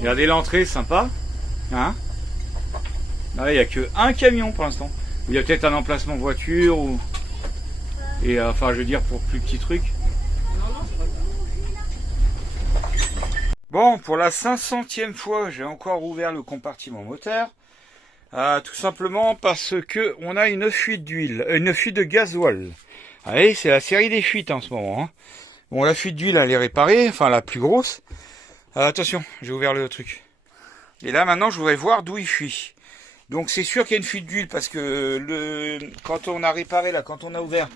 Regardez l'entrée, sympa. Hein? Ah, il n'y a que un camion pour l'instant. Il y a peut-être un emplacement voiture ou... Et enfin, je veux dire, pour plus petits trucs. Bon, pour la 500e fois, j'ai encore ouvert le compartiment moteur. Tout simplement parce que on a une fuite d'huile, une fuite de gasoil. Allez, c'est la série des fuites en ce moment. Hein. Bon, la fuite d'huile, elle est réparée, enfin la plus grosse. Attention, j'ai ouvert le truc. Et là, maintenant, je voudrais voir d'où il fuit. Donc, c'est sûr qu'il y a une fuite d'huile parce que quand on a réparé, là, quand on a ouvert,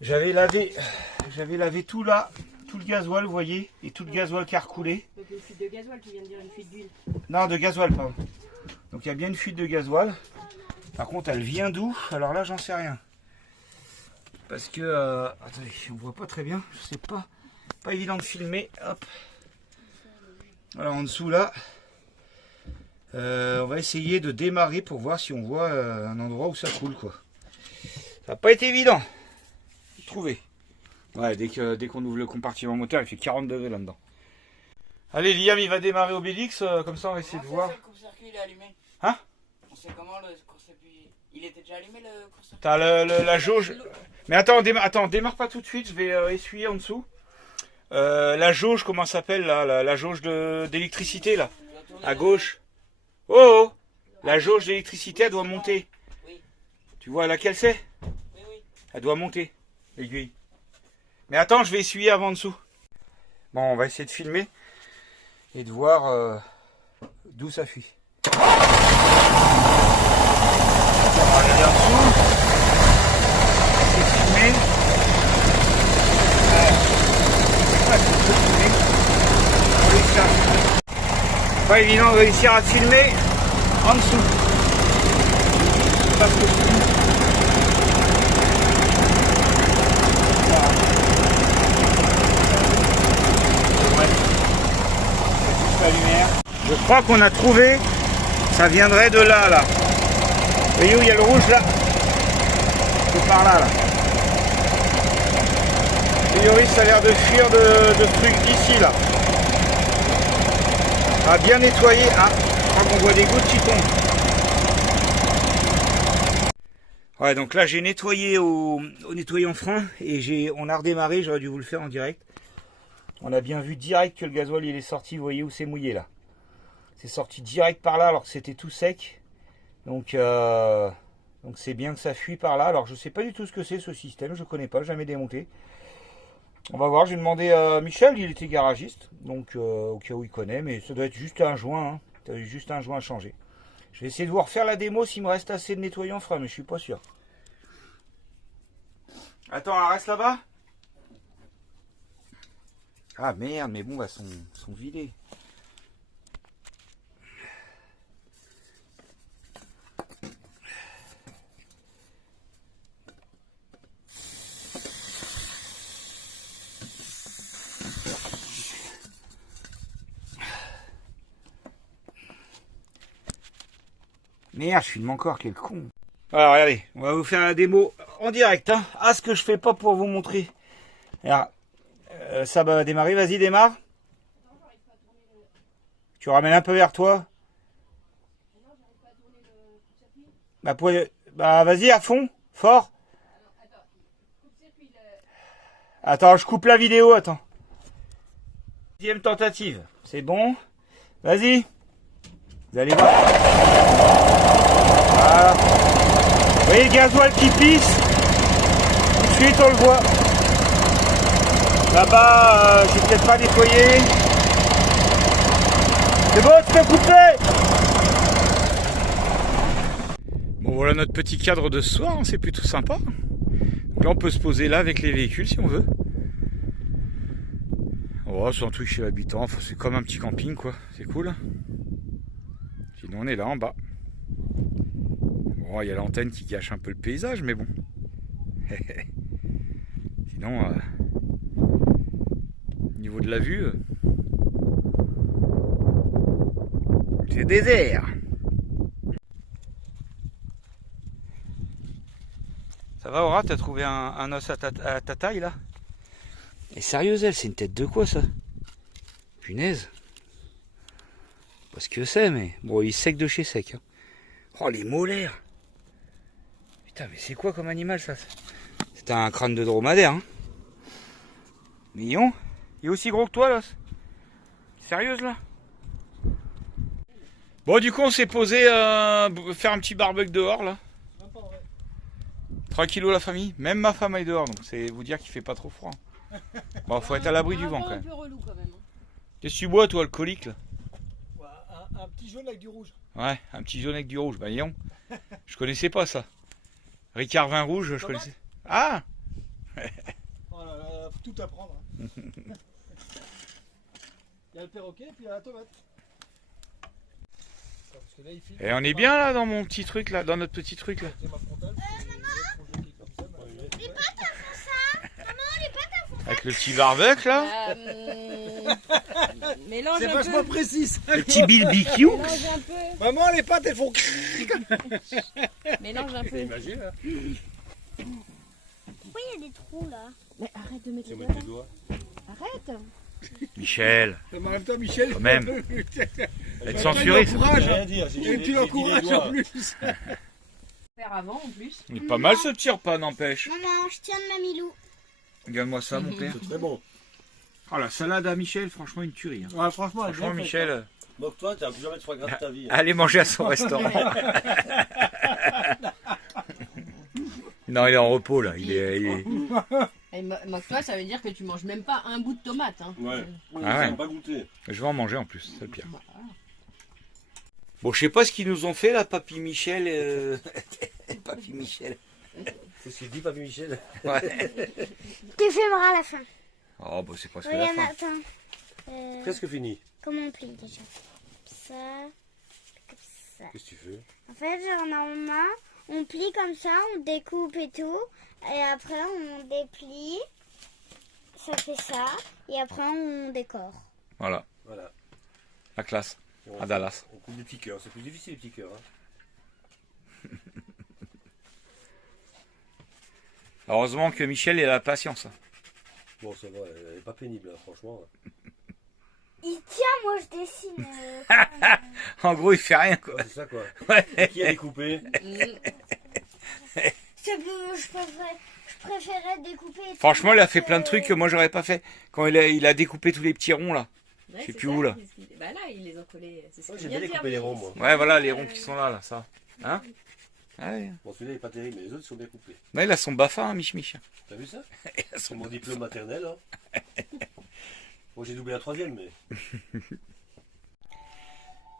j'avais lavé tout là, tout le gasoil, vous voyez, et tout le gasoil qui a recoulé. Donc une fuite de gasoil, tu viens de dire une fuite d'huile. Non, de gasoil, pardon. Donc, il y a bien une fuite de gasoil. Par contre, elle vient d'où? Alors là, j'en sais rien. Parce que, attendez, on voit pas très bien, je sais pas. Pas évident de filmer, hop. Alors en dessous là, on va essayer de démarrer pour voir si on voit un endroit où ça coule quoi. Ça n'a pas été évident de trouver. Ouais, dès qu'on ouvre le compartiment moteur, il fait 40 degrés là-dedans. Allez, Liam, il va démarrer Obélix, comme ça on va essayer de voir. Le court-circuit il est allumé. Hein? On sait comment le court-circuit. Il était déjà allumé le court-circuit. T'as la jauge. Mais attends, démarre pas tout de suite, je vais essuyer en dessous. La jauge, comment ça s'appelle là, la jauge d'électricité là, à gauche. Oh, la jauge d'électricité, elle doit monter. Oui. Tu vois laquelle c'est? Oui, oui. Elle doit monter, l'aiguille. Mais attends, je vais essuyer avant dessous. Bon, on va essayer de filmer et de voir d'où ça fuit. On va regarder en dessous. On va filmer. Pas évident de réussir à filmer en dessous. Parce que la lumière. Je crois qu'on a trouvé, ça viendrait de là, là. Vous voyez où il y a le rouge là? C'est par là, là. A priori, ça a l'air de fuir de trucs d'ici là. À bien nettoyer. Ah, je crois qu'on voit des gouttes qui tombent. Ouais, donc là j'ai nettoyé au nettoyant frein et on a redémarré. J'aurais dû vous le faire en direct. On a bien vu direct que le gasoil il est sorti. Vous voyez où c'est mouillé là. C'est sorti direct par là alors que c'était tout sec. Donc c'est bien que ça fuit par là. Alors je sais pas du tout ce que c'est ce système. Je connais pas, jamais démonté. On va voir, j'ai demandé à Michel, il était garagiste, donc au cas où il connaît, mais ça doit être juste un joint, hein. Ça doit être juste un joint à changer. Je vais essayer de vous refaire la démo s'il me reste assez de nettoyant frein, mais je suis pas sûr. Attends, elle reste là-bas? Ah merde, mais bon, elles sont vidées. Merde, je filme encore, quel con. Alors regardez, on va vous faire la démo en direct. Hein. Ah, ce que je fais pas pour vous montrer. Alors, ça va démarrer, vas-y, démarre. Tu ramènes un peu vers toi. Bah, vas-y, à fond, fort. Attends, je coupe la vidéo, attends. Deuxième tentative, c'est bon. Vas-y. Vous allez voir. Voilà. Vous voyez le gasoil qui pisse? Tout de suite on le voit. Là-bas, je vais peut-être pas nettoyer. C'est bon, tu peux couper? Bon voilà notre petit cadre de ce soir, c'est plutôt sympa. Donc là on peut se poser là avec les véhicules si on veut. Oh, c'est un truc chez l'habitant, enfin, c'est comme un petit camping quoi, c'est cool. Sinon on est là en bas. Bon, il y a l'antenne qui gâche un peu le paysage, mais bon. Sinon, au niveau de la vue, c'est désert. Ça va Aura, t'as trouvé un os à ta taille là? Et sérieuse elle, c'est une tête de quoi ça? Punaise. pas ce que c'est, mais bon, il est sec de chez sec. Hein. Oh, les molaires. Putain, mais c'est quoi comme animal ça? C'est un crâne de dromadaire. Hein. Mignon. Il est aussi gros que toi, là. Sérieuse, là? Bon, du coup, on s'est posé faire un petit barbecue dehors, là. Tranquillou la famille. Même ma femme est dehors, donc c'est vous dire qu'il fait pas trop froid. Bon, faut être à l'abri du vent quand même. Un peu relou quand même. Qu'est-ce que tu bois, toi, alcoolique, là? Un petit jaune avec du rouge. Ouais, un petit jaune avec du rouge. Bah, disons. Je connaissais pas ça. Ricard vin rouge, je connaissais. Ah! Oh là là, faut tout apprendre. Hein. Il y a le perroquet et puis il y a la tomate. Parce que là, il file. Et on est bien là dans mon petit truc là, dans notre petit truc là. C'est ma frontale. Avec le petit barbecue là. Mélange C'est un vachement peu. précis. Le petit barbecue. Mélange un peu. Maman, les pâtes, elles font. Mélange un peu. Imagine, hein. Pourquoi il y a des trous là? Mais arrête de mettre C'est les moi doigts. tes doigts. Arrête. Michel, En même temps, Michel. quand même. Elle Être censuré, ça. Et tu l'encourages en plus. Faire avant en plus. Il est pas mal ce petit repas, n'empêche. Maman, je tiens de Mamilou. Regarde-moi ça, mon père. C'est très bon. Oh, la salade à Michel, franchement, une tuerie. Hein. Ouais, franchement, elle est Franchement, bien faite. Michel, Moque-toi, tu vas plus jamais te faire grave de ta vie. allez manger à son restaurant. Non, il est en repos là. Il est... Et moque-toi, ça veut dire que tu manges même pas un bout de tomate. Hein. Ouais. Ah ouais. Ça va pas goûter. Je vais en manger en plus, c'est le pire. Bon, je sais pas ce qu'ils nous ont fait là, Papy Michel. Papy Michel. C'est ce qu'il dit, Papy Michel. Ouais. Tu filmeras à la fin. Oh, bah c'est presque la Regarde, fin. attends. Presque fini. Comment on plie déjà? Ça, comme ça. Qu'est-ce que tu fais? En fait, genre normalement, on plie comme ça, on découpe et tout. Et après, on déplie. Ça fait ça. Et après, on décore. Voilà, Voilà. la classe. Et on- À Dallas. On coupe des petits cœurs. C'est plus difficile, les petits cœurs. Hein. Heureusement que Michel il a la patience. Bon, ça va, elle est pas pénible, hein, franchement. Il tient, moi je dessine. En gros, il fait rien quoi. Ouais, c'est ça, quoi. Ouais. Qui a découpé? Je préférais découper. et Franchement, il a fait tout, plein de trucs que moi j'aurais pas fait. Quand il a découpé tous les petits ronds là. Ouais, sais c'est plus ça, où, là. Bah là, ils les ont collés. C'est ce Ouais, qu'il j'ai vient bien de découpé dire, les ronds, mais- moi. Ouais, voilà, les ronds qui sont là, ça. Hein? Ouais. Bon, celui-là, il est pas terrible, mais les autres sont bien coupés. Ouais, il a son BAFA, hein, Mich Mich. T'as vu ça? Il a C'est son mon diplôme maternel. Hein. Bon, j'ai doublé la troisième, mais.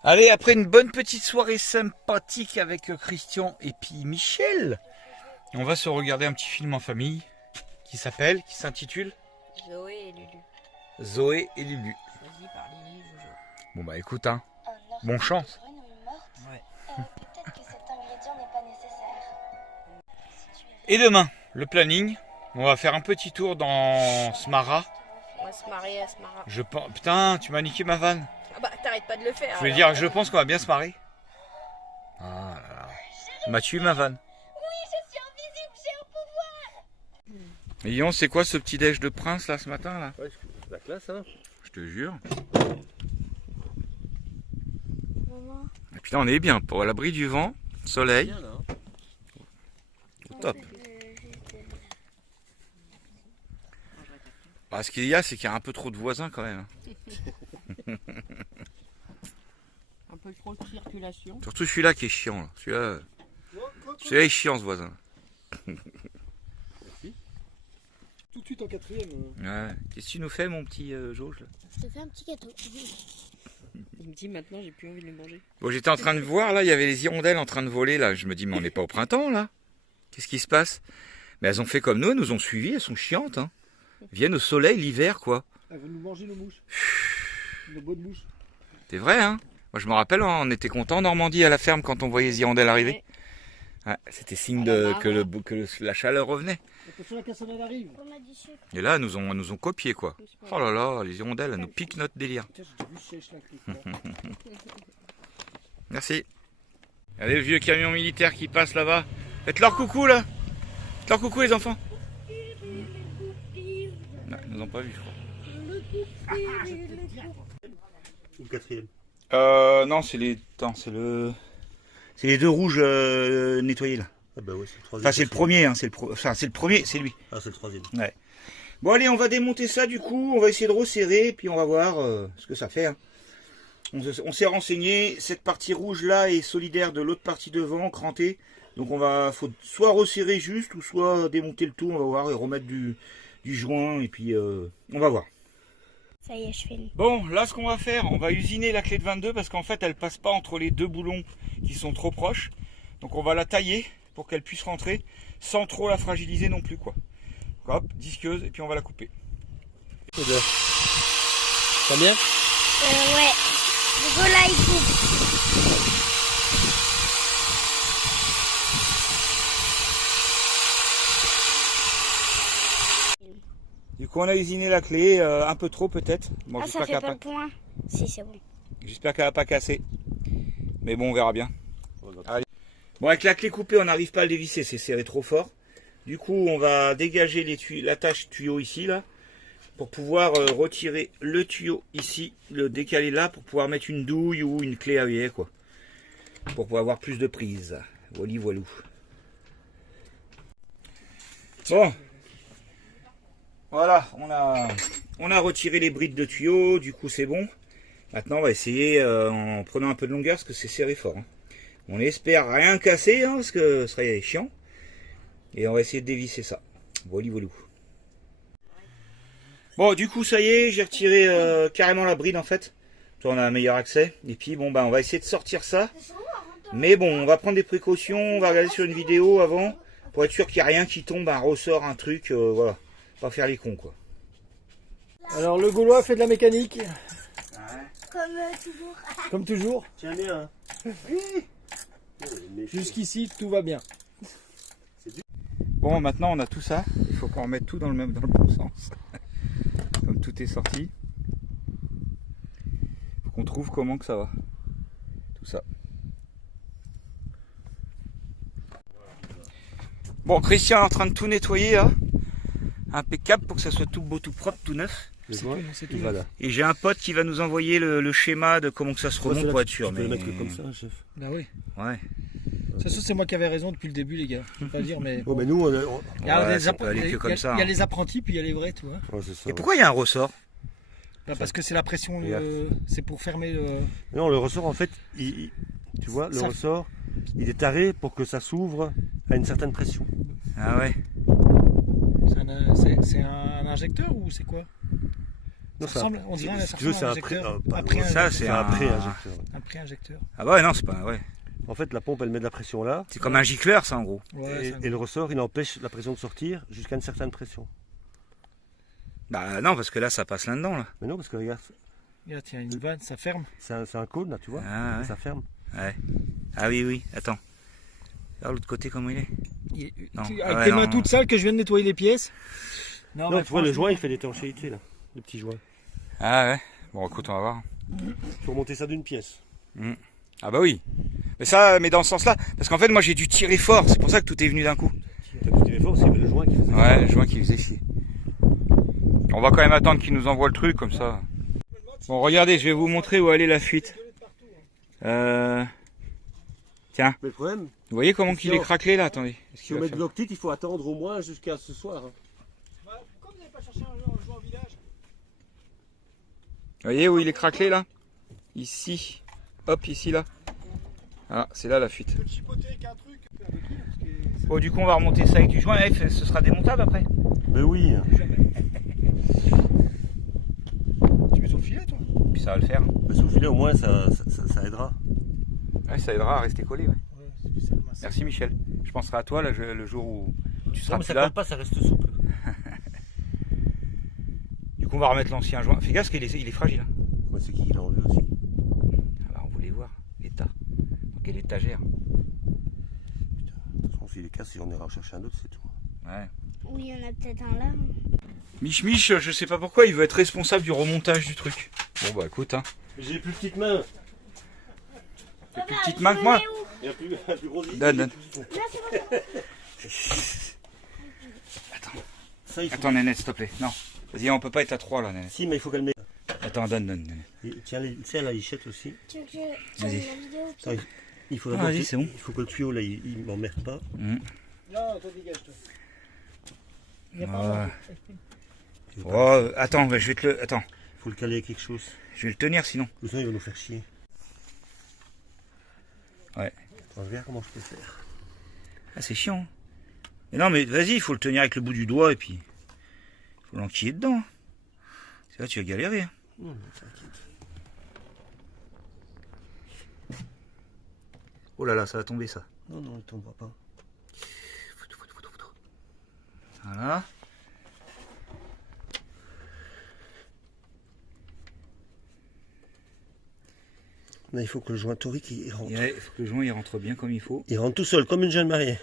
Allez, après une bonne petite soirée sympathique avec Christian et puis Michel, on va se regarder un petit film en famille qui s'intitule Zoé et Lulu. Zoé et Lulu. Choisi par Lily Jojo. Bon bah écoute, hein, bon chance. peut-être que cet ingrédient n'est pas nécessaire. Et demain, le planning, on va faire un petit tour dans Smara. On va se marier à Smara. Je pense, putain, tu m'as niqué ma vanne. Ah bah t'arrêtes pas de le faire. Je veux alors. dire, je pense qu'on va bien se marrer. Ah là là. Tu m'as tué ma vanne. Et Yon, c'est quoi ce petit déj de prince là ce matin là? Ouais, c'est la classe, hein. Je te jure. Maman. Et putain, on est bien, pour à l'abri du vent, soleil, Bien, là. Hein. au top. Bah, ce qu'il y a, c'est qu'il y a un peu trop de voisins quand même. Un peu trop de circulation. Surtout celui-là qui est chiant. Là. Celui-là est chiant ce voisin. Tout de suite en quatrième. Ouais. Qu'est-ce que tu nous fais mon petit jauge là? Je te fais un petit gâteau. Il me dit maintenant j'ai plus envie de le manger. Bon, j'étais en train de voir là, il y avait les hirondelles en train de voler là. Je me dis, mais on n'est pas au printemps là. Qu'est-ce qui se passe? Mais elles ont fait comme nous, elles nous ont suivis, elles sont chiantes. Hein. Viennent au soleil l'hiver quoi. Elle veut nous manger nos mouches. Nos bonnes mouches. C'est vrai hein? Moi je me rappelle, on était content en Normandie à la ferme quand on voyait les hirondelles arriver. Ouais, c'était signe que la chaleur revenait. Attention, la cassonade arrive. On a du sucre. Et là, elles nous ont copié quoi. Oh là là, les hirondelles, elles nous piquent notre délire. Tiens, j'ai déjà vu sèche la Merci. Regardez le vieux camion militaire qui passe là-bas. Faites leur coucou là. Faites leur coucou les enfants. Non, ils nous ont pas vus je crois. Ou le quatrième. Non, c'est les... Attends, c'est le... C'est les deux rouges nettoyés là. Ah bah ouais, c'est le troisième. Enfin, c'est le premier, hein, enfin, c'est le premier, c'est lui. Ah, c'est le troisième. Ouais. Bon, allez, on va démonter ça du coup. On va essayer de resserrer, puis on va voir ce que ça fait. Hein. On s'est renseigné. Cette partie rouge là est solidaire de l'autre partie devant, crantée. Donc, faut soit resserrer juste, ou soit démonter le tout. On va voir et remettre du joint, et puis on va voir. Ça y est, je filme. Bon, là, ce qu'on va faire, on va usiner la clé de 22 parce qu'en fait, elle passe pas entre les deux boulons qui sont trop proches. Donc, on va la tailler pour qu'elle puisse rentrer sans trop la fragiliser non plus, quoi. Hop, disqueuse, et puis on va la couper. Ça va bien? Ouais. Le go là, il coupe. Du coup, on a usiné la clé, un peu trop peut-être. Bon, Ah, ça fait pas le point. Si, c'est bon. J'espère qu'elle va pas casser. Mais bon, on verra bien. Allez. Bon, avec la clé coupée, on n'arrive pas à le dévisser, c'est serré trop fort. Du coup, on va dégager l'attache tuyau ici, là, pour pouvoir retirer le tuyau ici, le décaler là, pour pouvoir mettre une douille ou une clé à huet, quoi. Pour pouvoir avoir plus de prise. Voilà, voilou. Bon. Voilà, on a retiré les brides de tuyau, du coup c'est bon. Maintenant, on va essayer en prenant un peu de longueur, parce que c'est serré fort. Hein. On espère rien casser, hein, parce que ce serait chiant. Et on va essayer de dévisser ça. Voilà, voilou. Bon, du coup, ça y est, j'ai retiré carrément la bride en fait. On a un meilleur accès. Et puis, bon, bah, on va essayer de sortir ça. Mais bon, on va prendre des précautions. On va regarder sur une vidéo avant. Pour être sûr qu'il n'y a rien qui tombe, un ressort, un truc. Voilà. Pas faire les cons, quoi. Alors le Gaulois fait de la mécanique. Comme toujours. Comme toujours. Tiens bien. Jusqu'ici, tout va bien. Bon, maintenant on a tout ça. Il faut qu'on remette tout dans le bon sens. Comme tout est sorti. Faut qu'on trouve comment que ça va. Tout ça. Bon, Christian est en train de tout nettoyer là. Impeccable pour que ça soit tout beau, tout propre, tout neuf. C'est tout. Voilà. Et j'ai un pote qui va nous envoyer le schéma de comment que ça se remonte pour être sûr. Tu peux le mettre que comme ça, chef. Bah oui. Ouais. Ça, c'est moi qui avais raison depuis le début, les gars. Je peux pas dire, mais. Oh, mais nous, on Il y a Ouais, des ça peut aller que comme ça, Il y a hein. les apprentis, puis il y a les vrais, tu vois. Ouais, c'est ça. Et pourquoi il y a un ressort? Bah, parce que c'est la pression, c'est pour fermer le. Non, le ressort, en fait, tu vois, le Ça- ressort, il est taré pour que ça s'ouvre à une certaine pression. Ah ouais. C'est un injecteur ou c'est quoi? Non, Ça ressemble, on dirait si tu veux, c'est un pré. Ça, c'est un un pré-injecteur. un pré-injecteur. Ah bah ouais, non, c'est pas... Ouais. En fait, la pompe, elle met de la pression là. C'est comme un gicleur, ça, en gros. Ouais, Et le ressort, il empêche la pression de sortir jusqu'à une certaine pression. Bah non, parce que là, ça passe là-dedans, là. Mais non, parce que regarde, Regarde, tiens, une vanne, ça ferme. c'est un cône là, tu vois. Ah, ouais. Ça ferme. Ouais. Ah oui, oui, attends. Regarde l'autre côté, comment il est. Non. Avec Ah ouais, tes non, mains non. toutes sales que je viens de nettoyer les pièces. Non, mais tu vois, le franchement, joint, il fait l'étanchéité là. Le petit joint. Ah ouais. Bon, écoute, on va voir. Il faut monter ça d'une pièce. Ah bah oui. Mais dans ce sens-là, parce qu'en fait, moi, j'ai dû tirer fort. C'est pour ça que tout est venu d'un coup. T'as tout tiré fort, c'est le joint qui faisait. Ouais, le joint qui faisait chier. On va quand même attendre qu'il nous envoie le truc, comme ça. Bon, regardez, je vais vous montrer où est la fuite. Tiens, Mais le problème, vous voyez comment qu'il est craquelé, là? Attendez. Est-ce si qu'il on va met de faire l'octite, il faut attendre au moins jusqu'à ce soir. Hein. Pourquoi vous n'avez pas cherché un joueur au village? Vous voyez où il est craquelé, là? Ici. Hop, ici, là. Ah, c'est là la fuite. Tu peux le chipoter avec un truc. Bon, du coup, on va remonter ça avec du joint. Ce sera démontable après. Ben oui. Tu mets sur le filet, toi? Puis ça va le faire. Mais sous le filet, au moins, ça aidera. Ouais, ça aidera à rester collé, ouais. Ouais, c'est comme un sac. Merci Michel. Je penserai à toi là, le jour où tu seras Non, mais plus ça là. colle pas, ça reste souple. Du coup, on va remettre l'ancien joint. Fais gaffe, parce qu'il est fragile. Hein. Ouais, c'est qui l'a enlevé aussi. Alors, on voulait voir l'état. Dans quelle étagère? De toute façon, s'il est cassé, on ira en chercher un autre, c'est tout. Ouais. Oui, il y en a peut-être un là. Mich, je sais pas pourquoi, il veut être responsable du remontage du truc. Bon, bah écoute, hein. J'ai plus petite main. T'as plus petite main que moi. Il y a plus grosse idée. Donne. Ça, il faut... Attends, Nénette, s'il te plaît. Non. Vas-y, on peut pas être à 3 là, Nénette. Si, mais il faut qu'elle mette. Attends. Attends, donne. Et tiens, tiens la lichette aussi. Tu veux que je Vas-y. tourne la vidéo ou Attends, il faut Ah, d'abord vas-y, que- c'est bon. il faut que le tuyau là, il m'emmerde pas. Non, toi dégage toi. Il n'y a Ouais. pas Oh, attends, je vais te le... Attends, Il faut le caler avec quelque chose. je vais le tenir sinon. Sinon il va nous faire chier. Ouais. On va voir comment je peux faire. Ah, c'est chiant. Hein. Mais non, mais vas-y, il faut le tenir avec le bout du doigt et puis... Il faut l'enquiller dedans. C'est là, tu vas galérer. Hein. Non, non, t'inquiète. Oh là là, ça va tomber ça. Non, non, il tombera pas. Voilà. Là, il faut que le joint torique il rentre. Il faut que le joint il rentre bien comme il faut. Il rentre tout seul, comme une jeune mariée.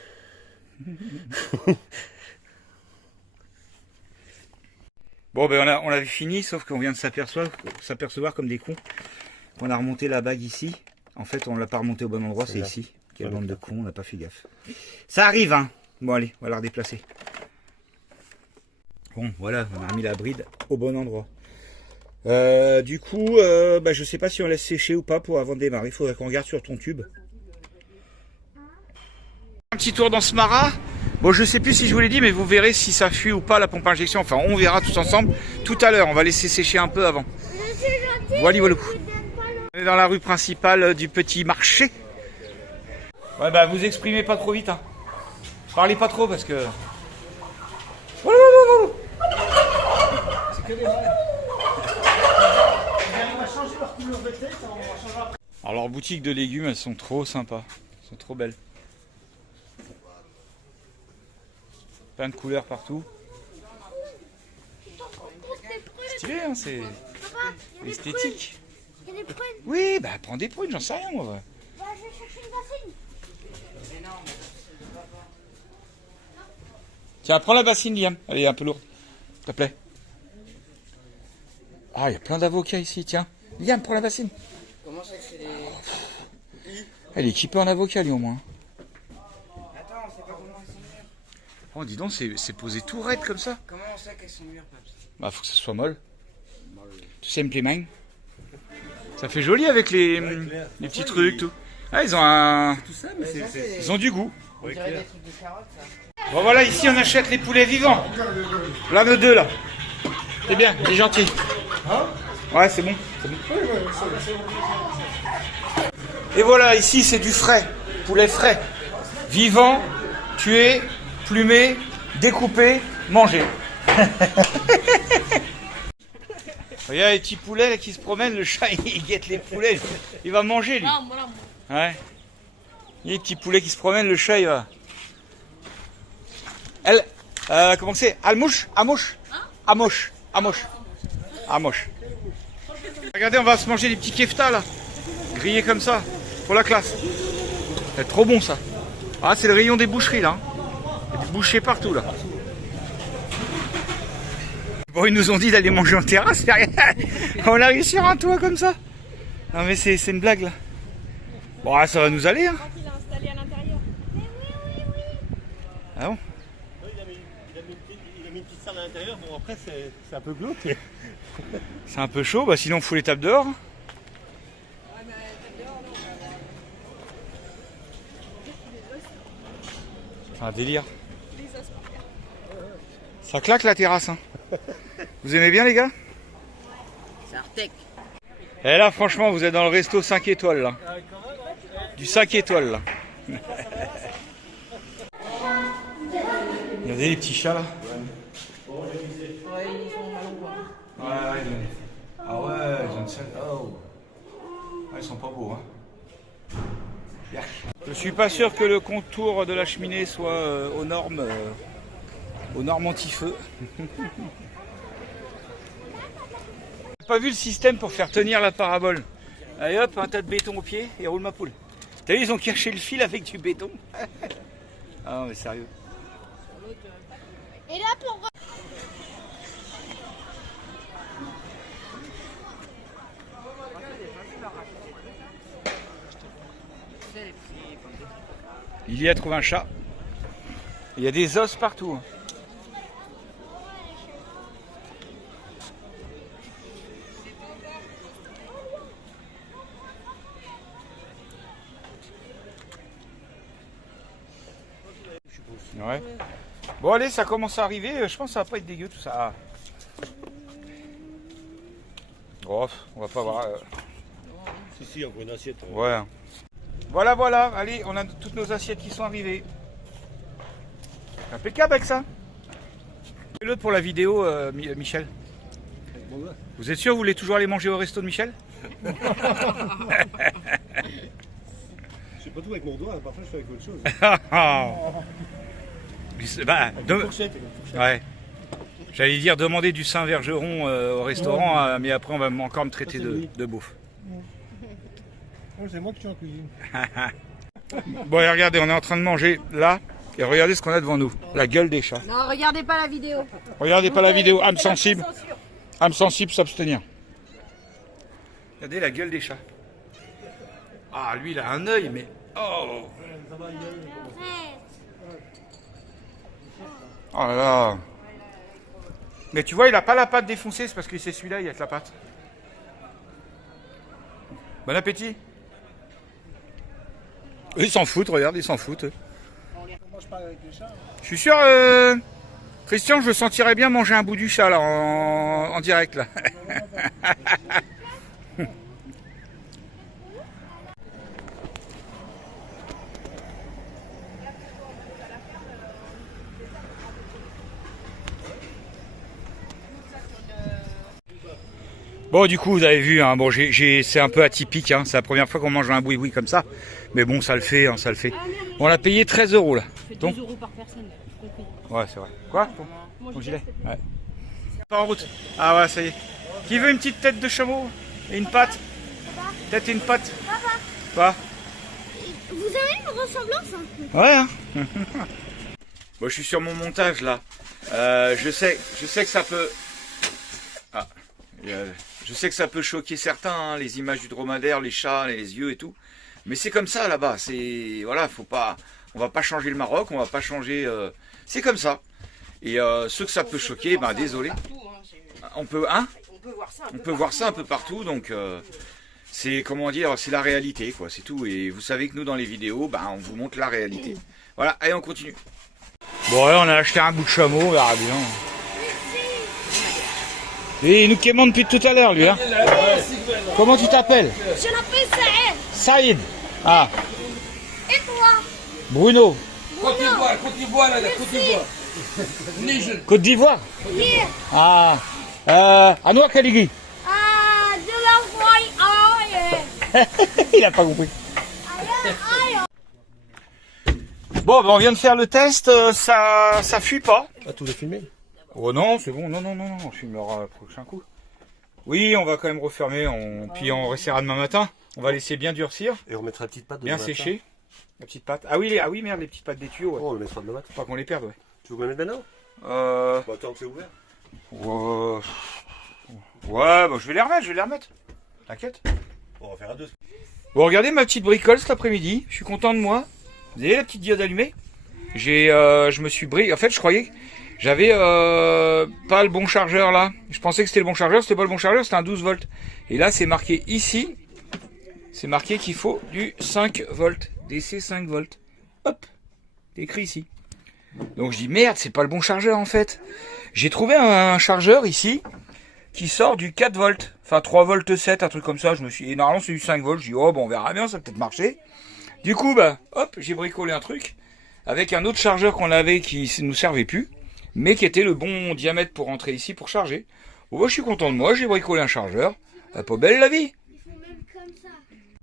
Bon, ben on avait fini, sauf qu'on vient de s'apercevoir comme des cons qu'on a remonté la bague ici. En fait, on l'a pas remonté au bon endroit, c'est là. ici. Quelle bande de cons, on n'a pas fait gaffe. Ça arrive, hein. Bon, allez, on va la redéplacer. Bon, voilà, on a remis la bride au bon endroit. Du coup, je sais pas si on laisse sécher ou pas pour avant de démarrer. Il faudrait qu'on regarde sur ton tube. Un petit tour dans ce maras. Bon, je sais plus si je vous l'ai dit, mais vous verrez si ça fuit ou pas la pompe à injection. Enfin, on verra tous ensemble tout à l'heure. On va laisser sécher un peu avant. Voilà, voilà. On est dans la rue principale du petit marché. Ouais, bah, vous exprimez pas trop vite, hein. Parlez pas trop parce que... C'est que des malades. On va changer leur couleur de tête, on va changer après. Alors, leurs boutiques de légumes, elles sont trop sympas. Elles sont trop belles. Plein de couleurs partout. Stylé, hein, c'est esthétique. Il y a des prunes. Oui, bah prends des prunes, j'en sais rien moi. Bah, je vais chercher une bassine. Tiens, prends la bassine, Liam. Elle est un peu lourde, s'il te plaît. Ah, il y a plein d'avocats ici, tiens. Liam, prends la bassine. Comment ça que c'est des... Elle est équipée en avocat, lui, au moins. Attends, on sait pas comment elles sont mûres. Oh, dis donc, c'est posé tout raide comme ça. Comment on sait qu'elles sont mûres, Paps? Bah, faut que ça soit molle. Tu sais, me plaît, main. Ça fait joli avec les petits trucs, tout. Ah, ils ont un... Tout ça, mais Ils ont du goût. On dirait des trucs de carottes, ça. Bon, voilà, ici, on achète les poulets vivants. Là, nos deux, là. C'est bien, il est gentil. Ouais, c'est bon. Et voilà, ici, c'est du frais. Poulet frais. Vivant, tué, plumé, découpé, mangé. Regarde les petits poulets là, qui se promènent, le chat il guette les poulets, il va manger lui. Non, voilà. Ouais. Il y a les petits poulets qui se promènent, le chat il va. Elle, comment c'est? Almouche? Amouche? Amouche? Amouche? Amouche. Regardez, on va se manger des petits keftas là, grillés comme ça, pour la classe. C'est trop bon ça. Ah, c'est le rayon des boucheries là. Il y a des bouchers partout là. Bon, ils nous ont dit d'aller manger en terrasse, mais rien. On arrive sur un toit comme ça. Non mais c'est une blague là. Bon, ça va nous aller hein. Il a installé à l'intérieur. Mais oui. Ah bon? il a mis une petite salle à l'intérieur. Bon, après, c'est un peu glauque. C'est un peu chaud, bah sinon on fout les tables dehors. C'est un délire. Ça claque la terrasse hein. Vous aimez bien les gars? C'est Artec. Et là franchement vous êtes dans le resto 5 étoiles là. Du 5 étoiles là. Regardez les petits chats là. Ouais, ils sont mal ou quoi? Ouais, ah ouais, ils ont une salle. Oh. Ah, ils sont pas beaux, hein. Yark. Je suis pas sûr que le contour de la cheminée soit aux normes anti-feu. J'ai pas vu le système pour faire tenir la parabole. Allez hop, un tas de béton au pied et roule ma poule. T'as vu, ils ont caché le fil avec du béton. Ah non, mais sérieux. Et là, pour... Il y a trouvé un chat. Il y a des os partout. Ouais. Bon allez, ça commence à arriver, je pense que ça va pas être dégueu tout ça. Oh, on va pas voir. Si, encore une assiette. Ouais. Voilà, voilà, allez, on a toutes nos assiettes qui sont arrivées. Impeccable avec ça. Fais-le pour la vidéo, Michel. Vous êtes sûr, vous voulez toujours aller manger au resto de Michel? Je sais pas tout avec mon doigt, parfois je fais avec autre chose. Bah, Une fourchette. ouais. J'allais dire demander du Saint-Vergeron au restaurant, mais après on va encore me traiter de beauf. Oh, c'est moi qui suis en cuisine. Bon, et regardez, on est en train de manger là, et regardez ce qu'on a devant nous. La gueule des chats. Non, regardez pas la vidéo. Regardez pas la vidéo, âme sensible. Âme sensible, s'abstenir. Regardez la gueule des chats. Ah, lui, il a un œil, mais... Oh! Oh là là! Mais tu vois, il a pas la patte défoncée, c'est parce que c'est celui-là, il y a que la patte. Bon appétit! Eux, ils s'en foutent, regarde, ils s'en foutent. On mange pas avec les chats. Je suis sûr, Christian, je sentirais bien manger un bout du chat, là, en direct, là. Bon, du coup, vous avez vu, hein, bon, c'est un peu atypique, hein, c'est la première fois qu'on mange un boui-boui comme ça. Mais bon, ça le fait, hein, ça le fait. On l'a payé 13 € là. Ça fait Donc, 2 € par personne, j'ai compris. ouais, c'est vrai. Quoi? Mon gilet? Ouais. Pas en route. Ah ouais, ça y est. Qui veut une petite tête de chameau? Et une patte? Tête et une patte? Pas? Vous avez une ressemblance un peu. Ouais, hein. Bon, je suis sur mon montage là. Je sais que ça peut... Ah, je sais que ça peut choquer certains, hein, les images du dromadaire, les chats, les yeux et tout. Mais c'est comme ça là-bas. C'est voilà, faut pas, on va pas changer le Maroc, on va pas changer. C'est comme ça. Et ceux que ça peut choquer, ben désolé. On peut, hein? On peut voir ça un peu partout. Donc c'est comment dire, c'est la réalité quoi. C'est tout. Et vous savez que nous dans les vidéos, ben on vous montre la réalité. Voilà. Allez, on continue. Bon, ouais, on a acheté un bout de chameau, on verra bien. Et il nous quémande depuis tout à l'heure, lui. Hein. Comment tu t'appelles? Je m'appelle Saïd. Saïd. Ah. Et toi? Bruno. Côte d'Ivoire, Côte d'Ivoire, Côte d'Ivoire. Niger. Côte d'Ivoire. Hier. Ah. Anouar Kaligui. Ah, de la voix. Il a pas compris. Bon, ben on vient de faire le test, ça fuit pas. Ah, tout est filmé? Oh non, c'est bon, non, on filmera le prochain coup. Oui, on va quand même refermer, puis on restera demain matin. On va laisser bien durcir, Et on mettra la petite pâte bien sécher. La petite pâte. Ah oui, merde, les petites pâtes des tuyaux. Ouais. Oh, on le mettra demain matin. Pas qu'on les perde, ouais. Tu veux qu'on le mette maintenant? Bah, tant que c'est ouvert. Ouais, bah, je vais les remettre. T'inquiète. On va faire à deux. Bon, regardez ma petite bricole cet après-midi. Je suis content de moi. Vous voyez la petite diode allumée? Je me suis bricolé. En fait, je croyais que j'avais pas le bon chargeur là. Je pensais que c'était le bon chargeur. C'était pas le bon chargeur. C'était un 12 volts. Et là, c'est marqué ici. C'est marqué qu'il faut du 5 volts. DC 5 volts. Hop. C'est écrit ici. Donc je dis merde, c'est pas le bon chargeur en fait. J'ai trouvé un chargeur ici qui sort du 4 volts. Enfin 3 volts 7, un truc comme ça. Et normalement c'est du 5 volts. Je dis oh bon on verra bien, ça va peut-être marcher. Du coup bah hop, j'ai bricolé un truc avec un autre chargeur qu'on avait qui nous servait plus, mais qui était le bon diamètre pour rentrer ici pour charger. Bon bah, je suis content de moi, j'ai bricolé un chargeur. Pas belle la vie.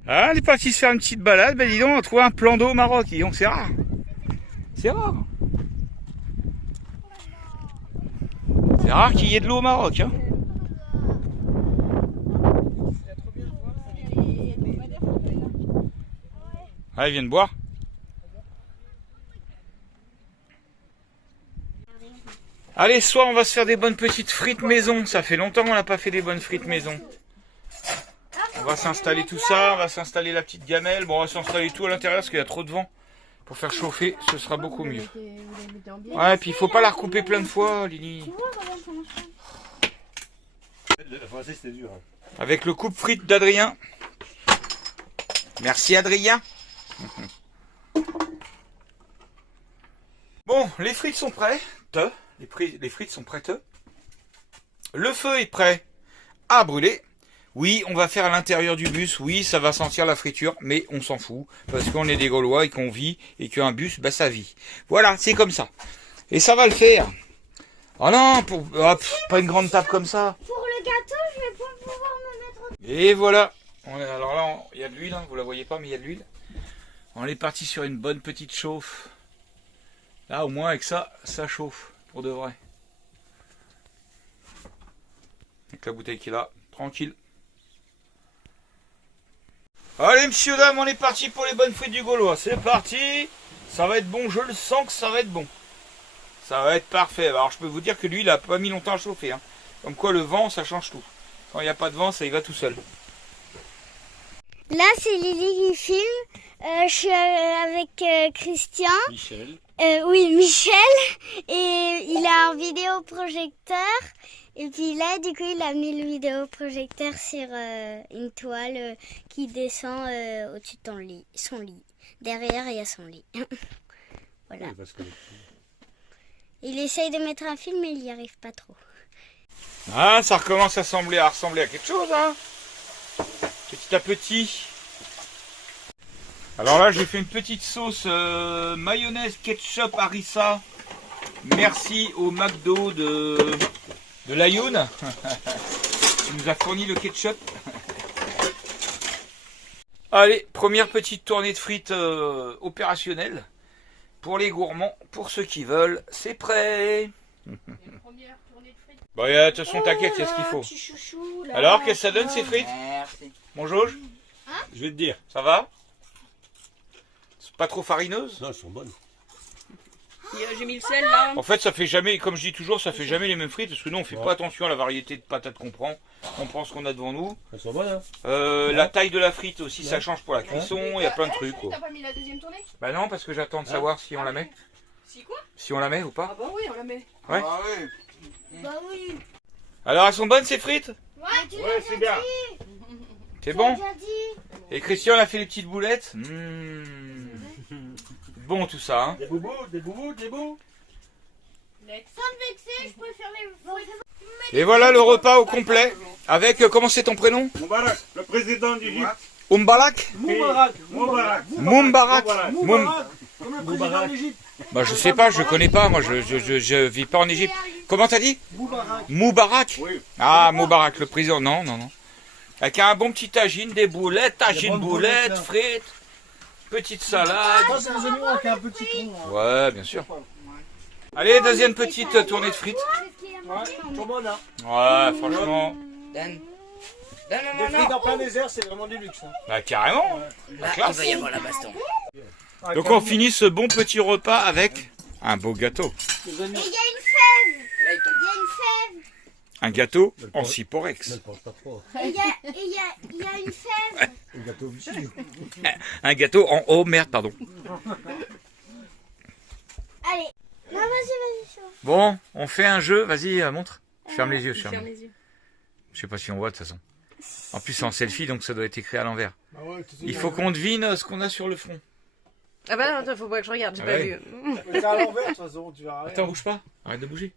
Ah, on est parti se faire une petite balade, ben dis donc, on a trouvé un plan d'eau au Maroc, dis donc c'est rare. C'est rare. C'est rare qu'il y ait de l'eau au Maroc, hein. Ah, ils viennent boire. Allez, ce soir on va se faire des bonnes petites frites maison. Ça fait longtemps qu'on n'a pas fait des bonnes frites maison. On va s'installer tout ça, on va s'installer la petite gamelle. Bon, on va s'installer tout à l'intérieur parce qu'il y a trop de vent. Pour faire chauffer, ce sera beaucoup mieux. Ouais, et puis il faut pas la recouper plein de fois, Lily. La française, c'était dur. Hein. Avec le coupe frites d'Adrien. Merci Adrien. Bon, les frites sont prêtes. Les frites sont prêtes. Le feu est prêt à brûler. Oui, on va faire à l'intérieur du bus. Oui, ça va sentir la friture, mais on s'en fout. Parce qu'on est des Gaulois et qu'on vit, et qu'un bus, bah ça vit. Voilà, c'est comme ça. Et ça va le faire. Oh non, pas une grande table comme ça. Pour le gâteau, je vais pas pouvoir me mettre... Et voilà. Alors là, il y a de l'huile, hein, vous la voyez pas, mais il y a de l'huile. On est parti sur une bonne petite chauffe. Là, au moins, avec ça, ça chauffe, pour de vrai. Avec la bouteille qui est là, tranquille. Allez, messieurs, dames, on est parti pour les bonnes frites du Gaulois. C'est parti. Ça va être bon, je le sens que ça va être bon. Ça va être parfait. Alors, je peux vous dire que l'huile n'a pas mis longtemps à chauffer. Hein. Comme quoi, le vent, ça change tout. Quand il n'y a pas de vent, ça y va tout seul. Là, c'est Lily qui filme. Je suis avec Christian. Michel. Oui, Michel. Et il a un vidéoprojecteur. Et puis là, du coup, il a mis le vidéoprojecteur sur une toile qui descend au-dessus de son lit. Derrière, il y a son lit. Voilà. Oui, parce que... Il essaye de mettre un film, mais il n'y arrive pas trop. Ah, ça recommence à ressembler à quelque chose, hein. Petit à petit. Alors là, j'ai fait une petite sauce mayonnaise, ketchup, harissa. Merci au McDo de l'Ayoun. Il nous a fourni le ketchup. Allez, première petite tournée de frites opérationnelle. Pour les gourmands, pour ceux qui veulent, c'est prêt. Bon, de toute façon, t'inquiète, il y a ce qu'il faut. Petit chouchou, là. Alors, qu'est-ce que ça donne ces frites? Merci. Mon Jauge, Je vais te dire. ça va? C'est pas trop farineuse? Non, elles sont bonnes. J'ai mis le sel là. En fait, ça fait jamais, comme je dis toujours, ça fait jamais les mêmes frites parce que nous, on fait Ouais. pas attention à la variété de patates qu'on prend. On prend ce qu'on a devant nous. Elles sont bonnes, hein. La taille de la frite aussi, ça Ouais. change pour la cuisson. Il y a plein de trucs. Quoi. T'as pas mis la deuxième tournée? Bah non, parce que j'attends de savoir si on la met. Si quoi? Si on la met ou Ah pas. bah oui, on la met. Ouais. Ah oui. Bah oui. Alors, elles sont bonnes ces frites? Ouais, tu Ouais, l'as c'est déjà bien. dit. C'est Tu bon? l'as déjà dit. Et Christian a fait les petites boulettes. Bon tout ça. Hein. Des boubous, des boubous, des boubous. Sans te vexer, je préfère les... Et voilà le repas au complet. Avec, comment c'est ton prénom? Moubarak, le président d'Égypte. Umbalak? Moubarak. Moubarak. Mumbarak? Moubarak. Comme le président d'Égypte. Bah je sais pas, je connais pas. Moi je vis pas en Égypte. Comment t'as dit? Moubarak. Moubarak? Oui. Ah, Moubarak, le président. Non, non, non. Avec un bon petit tagine, des boulettes, tagine, bonnes boulettes, boulettes, frites, petite salade. Ça, c'est un oignon avec un petit tronc. hein. Ouais, bien sûr. Allez, deuxième petite tournée de frites. Ouais, comme on a. Ouais, franchement. Dan. Dan, Des non, non, frites non. en plein désert, c'est vraiment du luxe. Hein. Bah carrément. Là, il classe. va y avoir la baston. Donc on finit ce bon petit repas avec un beau gâteau. Et il y a une fève. Là, il tombe. Il y a une fève. Un gâteau en Ne ciporex. le pense pas trop. Et il y a une fève. Le gâteau vicieux. Un gâteau en... Oh merde, pardon. Allez. Non, vas-y, chauffe. Bon, on fait un jeu. Vas-y, montre. Je ferme les yeux, je ferme. Ferme les yeux. Je sais pas si on voit de toute façon. En plus c'est en selfie, donc ça doit être écrit à l'envers. Bah ouais, tu sais, Il faut qu'on devine ce qu'on a sur le front. Ah bah non, faut pas que je regarde, j'ai Ah pas ouais. vu. C'est à l'envers, de toute façon, tu verras rien. Attends, bouge pas. Arrête de bouger.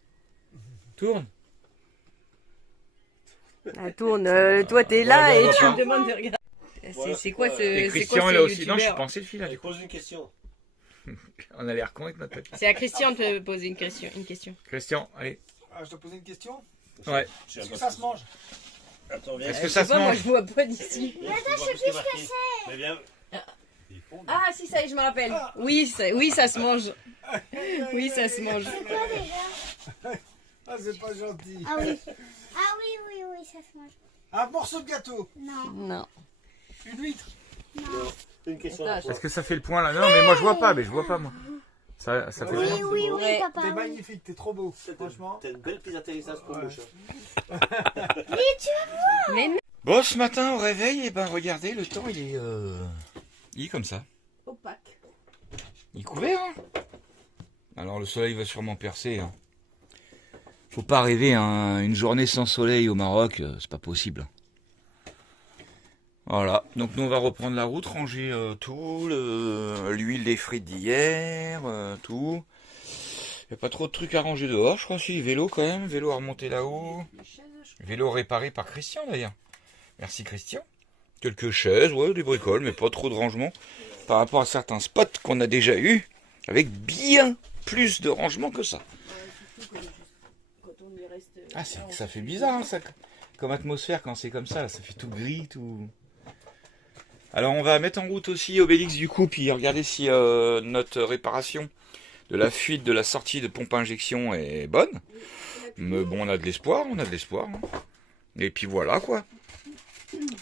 Tourne. Ah, tourne, toi t'es là Ouais, et bon, tu enfin. me demandes de regarder. C'est quoi ce. Et c'est Christian quoi est ce là aussi. Non, je suis youtubeur pas en selfie là. Je Du coup. pose une question. On a l'air con avec notre tête. C'est à Christian de te poser une question. Christian, allez. Ah, je te pose une question. Ouais. Je sais Est-ce que pas ça si- se mange? Attends, viens. Est-ce que Je ça sais se pas, moi mange? je vois pas d'ici. Mais attends, je sais plus ce que c'est. Mais viens. Ils font- Ah si, ça y est, je me rappelle. Oui, ça se mange. Oui, ça se mange. C'est quoi déjà? Ah, c'est pas gentil. Ah oui. Ah oui, oui, oui, ça se mange. Un morceau de gâteau. Non. Non. Une huître. Une question. Attends, Est-ce que ça fait le point là? Non, mais moi je vois pas. Mais je vois pas moi. Ça fait le Oui, point. oui, oui, Ouais. papa. T'es oui. magnifique, t'es trop beau. Franchement. T'as une belle prise d'atterrissage pour Ouais. bouche. Mais non. Bon, ce matin au réveil, eh ben regardez, le temps il est comme ça. Opaque. Il est couvert. Hein. Alors le soleil va sûrement percer. Hein. Faut pas rêver, hein. Une journée sans soleil au Maroc, c'est pas possible. Voilà, donc nous on va reprendre la route, ranger tout, l'huile des frites d'hier, tout. Il n'y a pas trop de trucs à ranger dehors, je crois. Si, vélo quand même. Vélo à remonter là-haut. Vélo réparé par Christian d'ailleurs. Merci Christian. Quelques chaises, ouais, des bricoles, mais pas trop de rangement. Par rapport à certains spots qu'on a déjà eu, avec bien plus de rangement que ça. Ah, ça fait bizarre, hein, ça, comme atmosphère quand c'est comme ça. Là, ça fait tout gris, tout... Alors, on va mettre en route aussi Obélix du coup, puis regarder si notre réparation de la fuite de la sortie de pompe à injection est bonne. Mais bon, on a de l'espoir, hein. Et puis voilà, quoi.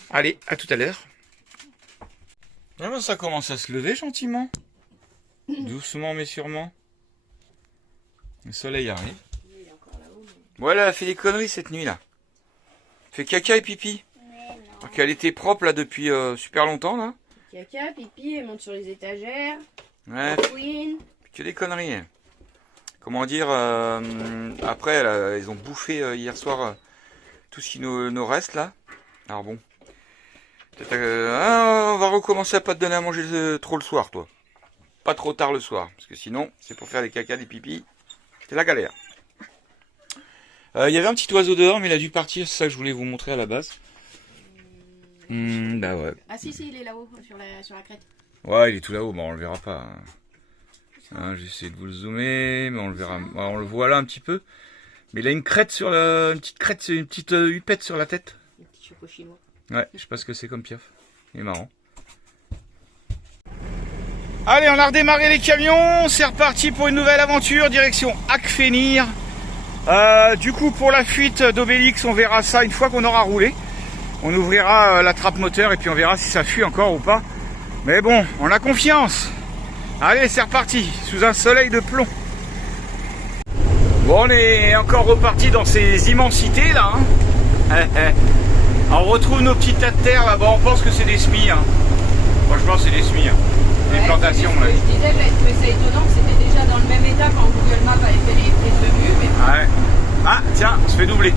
Allez, à tout à l'heure. Ah ben, ça commence à se lever gentiment. Doucement mais sûrement. Le soleil arrive. Voilà, elle a fait des conneries cette nuit là. Fait caca et pipi. Alors qu'elle était propre là depuis super longtemps là. Caca, pipi, elle monte sur les étagères. Ouais. Queen. Que des conneries. Hein. Comment dire, après ils ont bouffé hier soir tout ce qui nous reste là. Alors bon. On va recommencer à pas te donner à manger trop le soir, toi. Pas trop tard le soir. Parce que sinon, c'est pour faire des caca, des pipis. C'est la galère. Il y avait un petit oiseau dehors, mais il a dû partir. C'est ça que je voulais vous montrer à la base. Bah ouais. Ah si, il est là-haut, sur la crête. Ouais, il est tout là-haut. Bon, on le verra pas. Hein, j'essaie de vous le zoomer, mais on le verra. On le voit là un petit peu. Mais il a une crête sur une petite hupette sur la tête. Un petit choco chinois. Ouais, je sais pas ce que c'est comme piaf. Il est marrant. Allez, on a redémarré les camions. C'est reparti pour une nouvelle aventure. Direction Akfenir. Du coup, pour la fuite d'Obélix, on verra ça une fois qu'on aura roulé. On ouvrira la trappe moteur et puis on verra si ça fuit encore ou pas. Mais bon, on a confiance. Allez, c'est reparti. Sous un soleil de plomb. Bon, on est encore reparti dans ces immensités là. Hein. On retrouve nos petits tas de terre là-bas, on pense que c'est des semis. Hein. Franchement, c'est des semis. Hein. Des plantations. Là. Je disais, j'avais trouvé ça étonnant que c'était déjà dans le même état quand Google Maps avait fait les prises de vue. Mais... Ouais. Ah, tiens, on se fait doubler.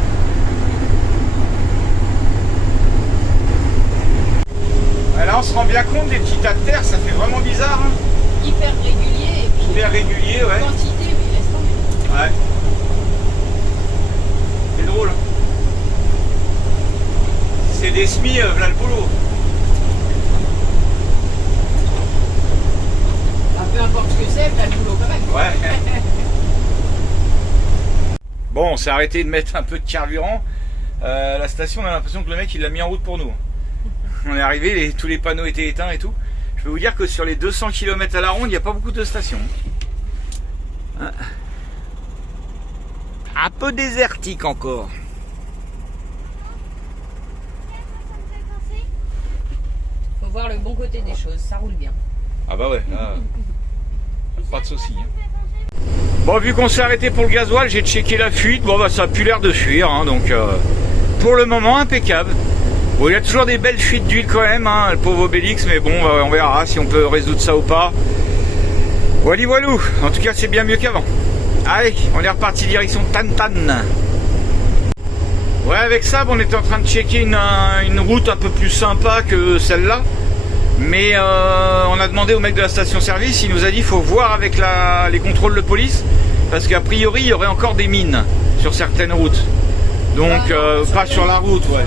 Ouais, là, on se rend bien compte des petits tas de terre, ça fait vraiment bizarre. Hein. Hyper régulier. Et puis hyper régulier, ouais. Quantité, mais laisse tomber. Ouais. C'est drôle. C'est des semis, v'là le boulot. Peu importe ce que c'est, t'as le boulot quand même. Ouais. Bon, on s'est arrêté de mettre un peu de carburant. La station, on a l'impression que le mec il l'a mis en route pour nous. On est arrivé, tous les panneaux étaient éteints et tout. Je peux vous dire que sur les 200 km à la ronde, il n'y a pas beaucoup de stations. Un peu désertique encore. Faut voir le bon côté des choses, ça roule bien. Ah bah ouais, là, pas de soucis. Hein. Bon, vu qu'on s'est arrêté pour le gasoil, j'ai checké la fuite. Bon bah ça a plus l'air de fuir, hein, donc pour le moment impeccable. Bon, il y a toujours des belles fuites d'huile quand même, hein, le pauvre Obélix, mais bon, on verra si on peut résoudre ça ou pas. Voilà, voilou. En tout cas, c'est bien mieux qu'avant. Allez, on est reparti direction Tantan. Ouais, avec ça, on était en train de checker une route un peu plus sympa que celle-là. Mais on a demandé au mec de la station-service, il nous a dit qu'il faut voir avec les contrôles de police, parce qu'a priori, il y aurait encore des mines sur certaines routes. Donc, pas sur la route, ouais.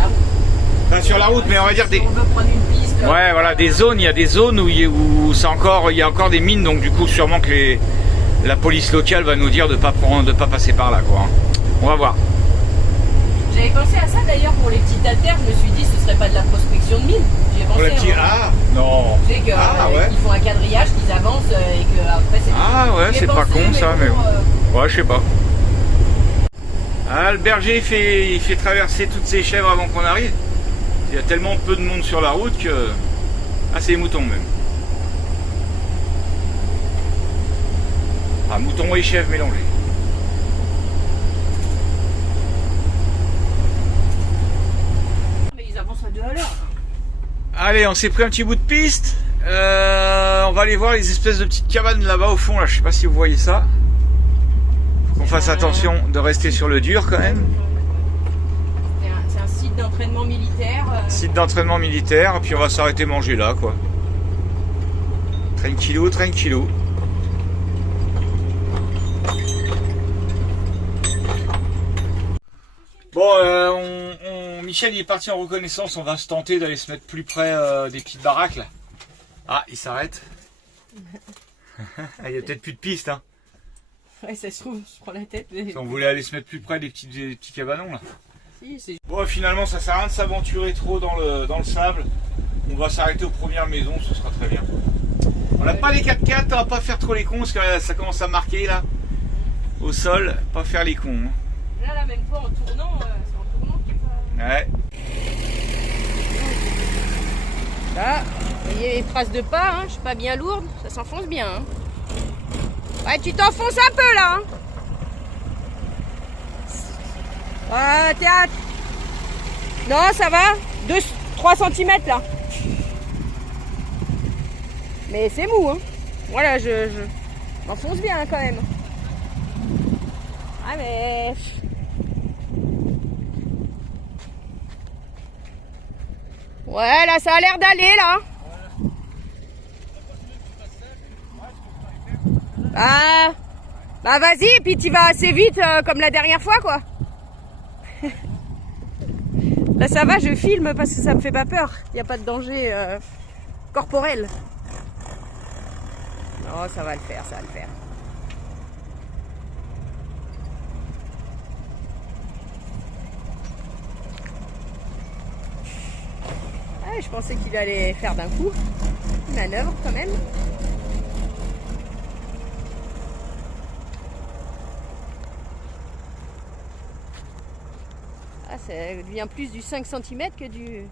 Pas sur la route, mais on va dire des... On veut prendre une piste. Ouais, voilà, des zones, il y a des zones où il y a encore des mines, donc du coup, sûrement que la police locale va nous dire de pas passer par là, quoi. On va voir. J'avais pensé à ça d'ailleurs pour les petits tas de terre, je me suis dit ce serait pas de la prospection de mines. J'y ai pensé. Pour les petits... Ah, non. Tu sais que, ouais. qu'ils font un quadrillage, qu'ils avancent et que après c'est... Ah ouais, c'est pas con ça, mais bon. Ouais, je sais pas. Ah, le berger il fait traverser toutes ses chèvres avant qu'on arrive. Il y a tellement peu de monde sur la route que... Ah, c'est les moutons même. Ah, moutons et chèvres mélangés. Mais ils avancent à 2 à l'heure. Allez, on s'est pris un petit bout de piste. On va aller voir les espèces de petites cabanes là-bas au fond. Là, je sais pas si vous voyez ça. Faut qu'on fasse attention de rester sur le dur quand même. C'est un site d'entraînement militaire. Site d'entraînement militaire, puis on va s'arrêter manger là, quoi. Tranquillou, tranquillou. Bon, Michel il est parti en reconnaissance, on va se tenter d'aller se mettre plus près des petites baraques là. Ah, il s'arrête. Il y a peut-être plus de piste, hein. Ouais, ça se trouve, je prends la tête. Mais... Si on voulait aller se mettre plus près des petits cabanons là. Si, c'est... Bon, finalement, ça sert à rien de s'aventurer trop dans le sable. On va s'arrêter aux premières maisons, ce sera très bien. On n'a pas les 4x4, on va pas faire trop les cons parce que ça commence à marquer là. Au sol, pas faire les cons. Hein. Là, même pas en tournant, c'est en tournant qu'il faut... Ouais. Là, vous voyez les traces de pas, hein, je suis pas bien lourde, ça s'enfonce bien. Hein. Ouais, tu t'enfonces un peu là. Hein. Ah, théâtre. Non, ça va. 3 cm là. Mais c'est mou, hein. Voilà, je m'enfonce bien hein, quand même. Ah, mais... Ouais, là, ça a l'air d'aller, là. Ah, bah vas-y, et puis tu vas assez vite comme la dernière fois, quoi. Là, ça va, je filme parce que ça me fait pas peur. Il n'y a pas de danger corporel. Non, ça va le faire, ça va le faire. Ah, je pensais qu'il allait faire d'un coup. Une manœuvre quand même. Ah, ça devient plus du 5 cm que du...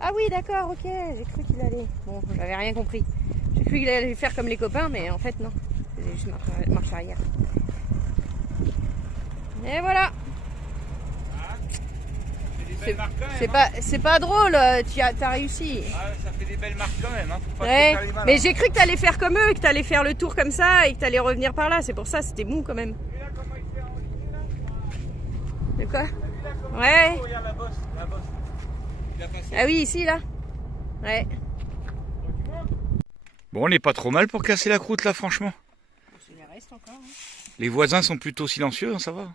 Ah oui, d'accord, ok, j'ai cru qu'il allait... Bon, j'avais rien compris. J'ai cru qu'il allait faire comme les copains, mais en fait, non. C'est juste marche arrière. Et voilà. C'est pas drôle, t'as réussi. Ah, ça fait des belles marques quand même, hein. Faut pas Ouais, trop faire les malins. mais j'ai cru que t'allais faire comme eux, que t'allais faire le tour comme ça et que t'allais revenir par là. C'est pour ça, c'était mou quand même. Tu vois comment il fait en ligne là? De quoi? T'as vu là comment Ouais. il fait? Regarde la bosse. Il a passé. Ah oui, ici, là. Ouais. Bon, on n'est pas trop mal pour casser la croûte là, franchement. Il en reste encore. Hein. Les voisins sont plutôt silencieux, hein, ça va.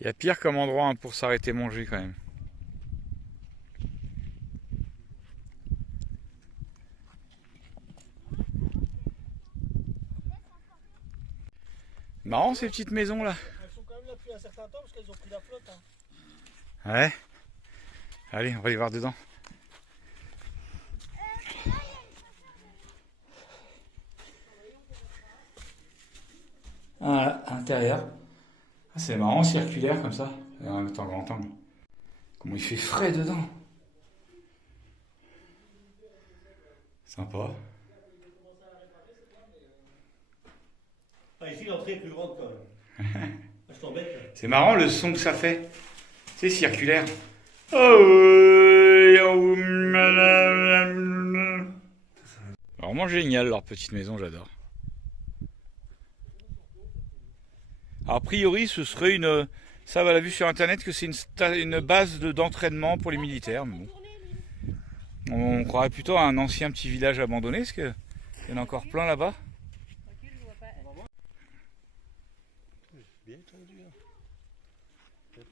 Il y a pire comme endroit hein, pour s'arrêter manger quand même. Marrant ces petites maisons là. Elles sont quand même là depuis un certain temps parce qu'elles ont pris la flotte. Hein. Ouais. Allez, on va aller voir dedans. Voilà, à l'intérieur. Ah, c'est marrant, circulaire comme ça. Et en même temps, grand angle. Comment il fait frais dedans. Sympa. Ah, ici, l'entrée est plus grande quand même. Ah, je t'embête. C'est marrant le son que ça fait. C'est circulaire. Vraiment génial leur petite maison, j'adore. A priori, ce serait une... Ça, on l'a vu sur internet que c'est une base d'entraînement pour les militaires. Mais bon. On croirait plutôt à un ancien petit village abandonné, parce qu'il y en a encore plein là-bas. Bien tendu.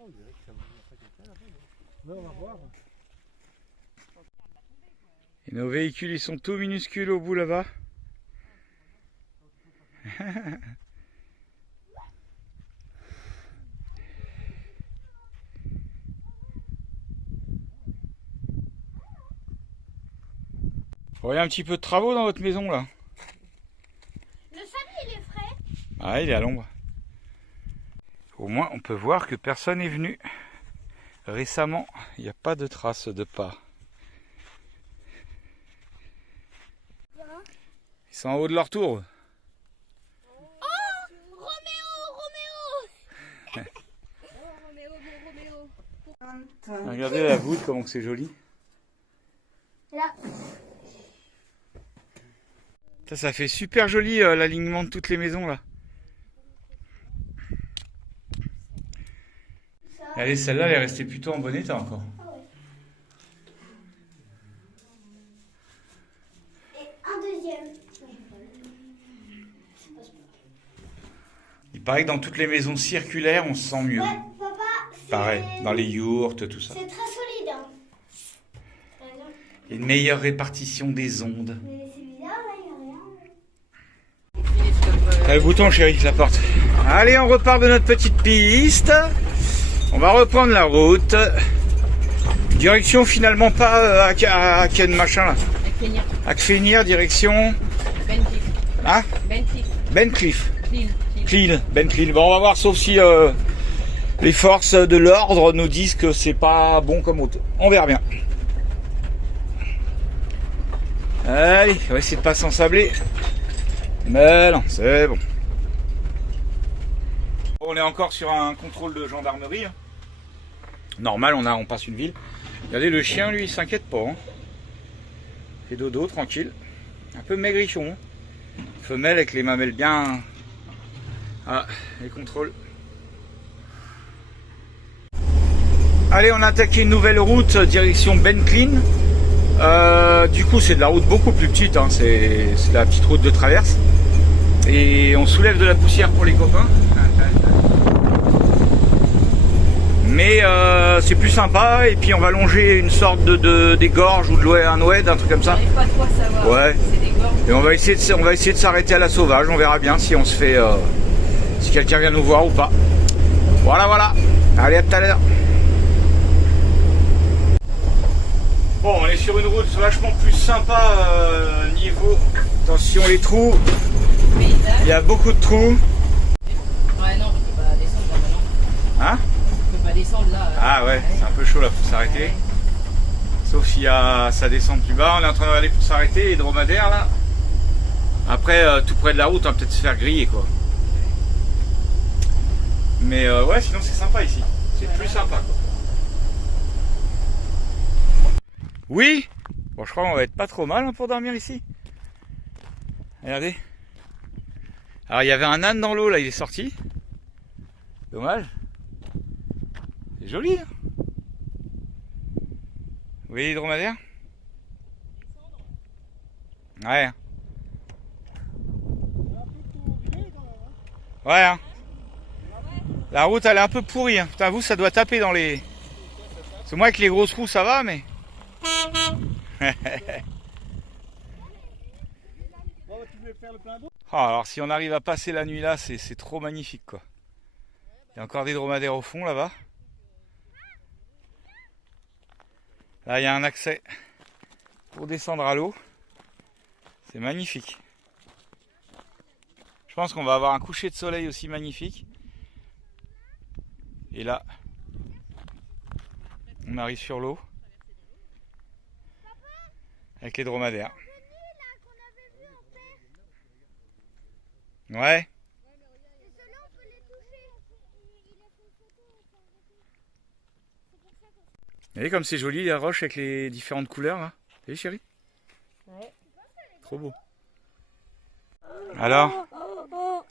On dirait que ça va quelqu'un là-bas. Non, on va voir. Et nos véhicules, ils sont tout minuscules au bout là-bas. Vous voyez un petit peu de travaux dans votre maison là. Le sable, il est frais. Ah, il est à l'ombre. Au moins, on peut voir que personne n'est venu. Récemment, il n'y a pas de traces de pas. Ils sont en haut de leur tour. Regardez la voûte, comment c'est joli. Là. Ça fait super joli l'alignement de toutes les maisons là. Allez, celle-là, elle est restée plutôt en bon état encore. Paraît que dans toutes les maisons circulaires, on se sent mieux. Ouais, papa, Pareil, dans les yourtes, tout ça. c'est très solide. Hein. Il y a une meilleure répartition des ondes. Mais c'est bizarre, là, il n'y a rien. Le bouton, chérie, la porte. Allez, on repart de notre petite piste. On va reprendre la route. Direction finalement pas à Ken machin là. À Kfenir, direction. Bencliff. Hein Bencliff. Bencliff. Clean. Bencliff. Bon, on va voir, sauf si les forces de l'ordre nous disent que c'est pas bon comme auto. On verra bien. Allez, on va essayer de pas s'ensabler. Mais non, c'est bon. On est encore sur un contrôle de gendarmerie. Normal, on passe une ville. Regardez, le chien, lui, il s'inquiète pas. Hein. Il fait dodo, tranquille. Un peu maigrichon. Hein. Femelle avec les mamelles bien... Ah, les contrôles. Allez, on a attaqué une nouvelle route, direction Benclean. Du coup, c'est de la route beaucoup plus petite. Hein. C'est la petite route de traverse. Et on soulève de la poussière pour les copains. Mais c'est plus sympa. Et puis on va longer une sorte des gorges ou de un oued, un truc comme ça. J'arrive pas trop à savoir. Ouais. C'est des gorges. Et on va essayer de s'arrêter à la sauvage. On verra bien si on se fait, si quelqu'un vient nous voir ou pas. Voilà, voilà. Allez, à tout à l'heure. Bon, on est sur une route vachement plus sympa niveau. Attention les trous. Il y a beaucoup de trous. Ouais, non, je peux pas descendre là maintenant. Hein? Je peux pas descendre là. Ah ouais, c'est un peu chaud là, faut s'arrêter. Sauf s'il y a ça descend plus bas. On est en train de regarder pour s'arrêter, les dromadaires là. Après, tout près de la route, on va peut-être se faire griller quoi. Mais ouais, sinon c'est sympa ici. C'est plus sympa quoi. Oui. Bon, je crois qu'on va être pas trop mal hein, pour dormir ici. Regardez. Alors il y avait un âne dans l'eau là, il est sorti. Dommage. C'est joli. Hein. Vous voyez les dromadaires? Ouais. Ouais. Hein. La route elle est un peu pourrie. Hein. Putain, vous ça doit taper dans les... C'est moi avec les grosses roues ça va mais... Oh, alors si on arrive à passer la nuit là, c'est trop magnifique quoi. Il y a encore des dromadaires au fond là-bas. Là il y a un accès pour descendre à l'eau. C'est magnifique. Je pense qu'on va avoir un coucher de soleil aussi magnifique. Et là, on arrive sur l'eau. Avec les dromadaires. Ouais. Vous voyez comme c'est joli la roche avec les différentes couleurs là. T'as vu chérie? Ouais. Trop beau. Alors,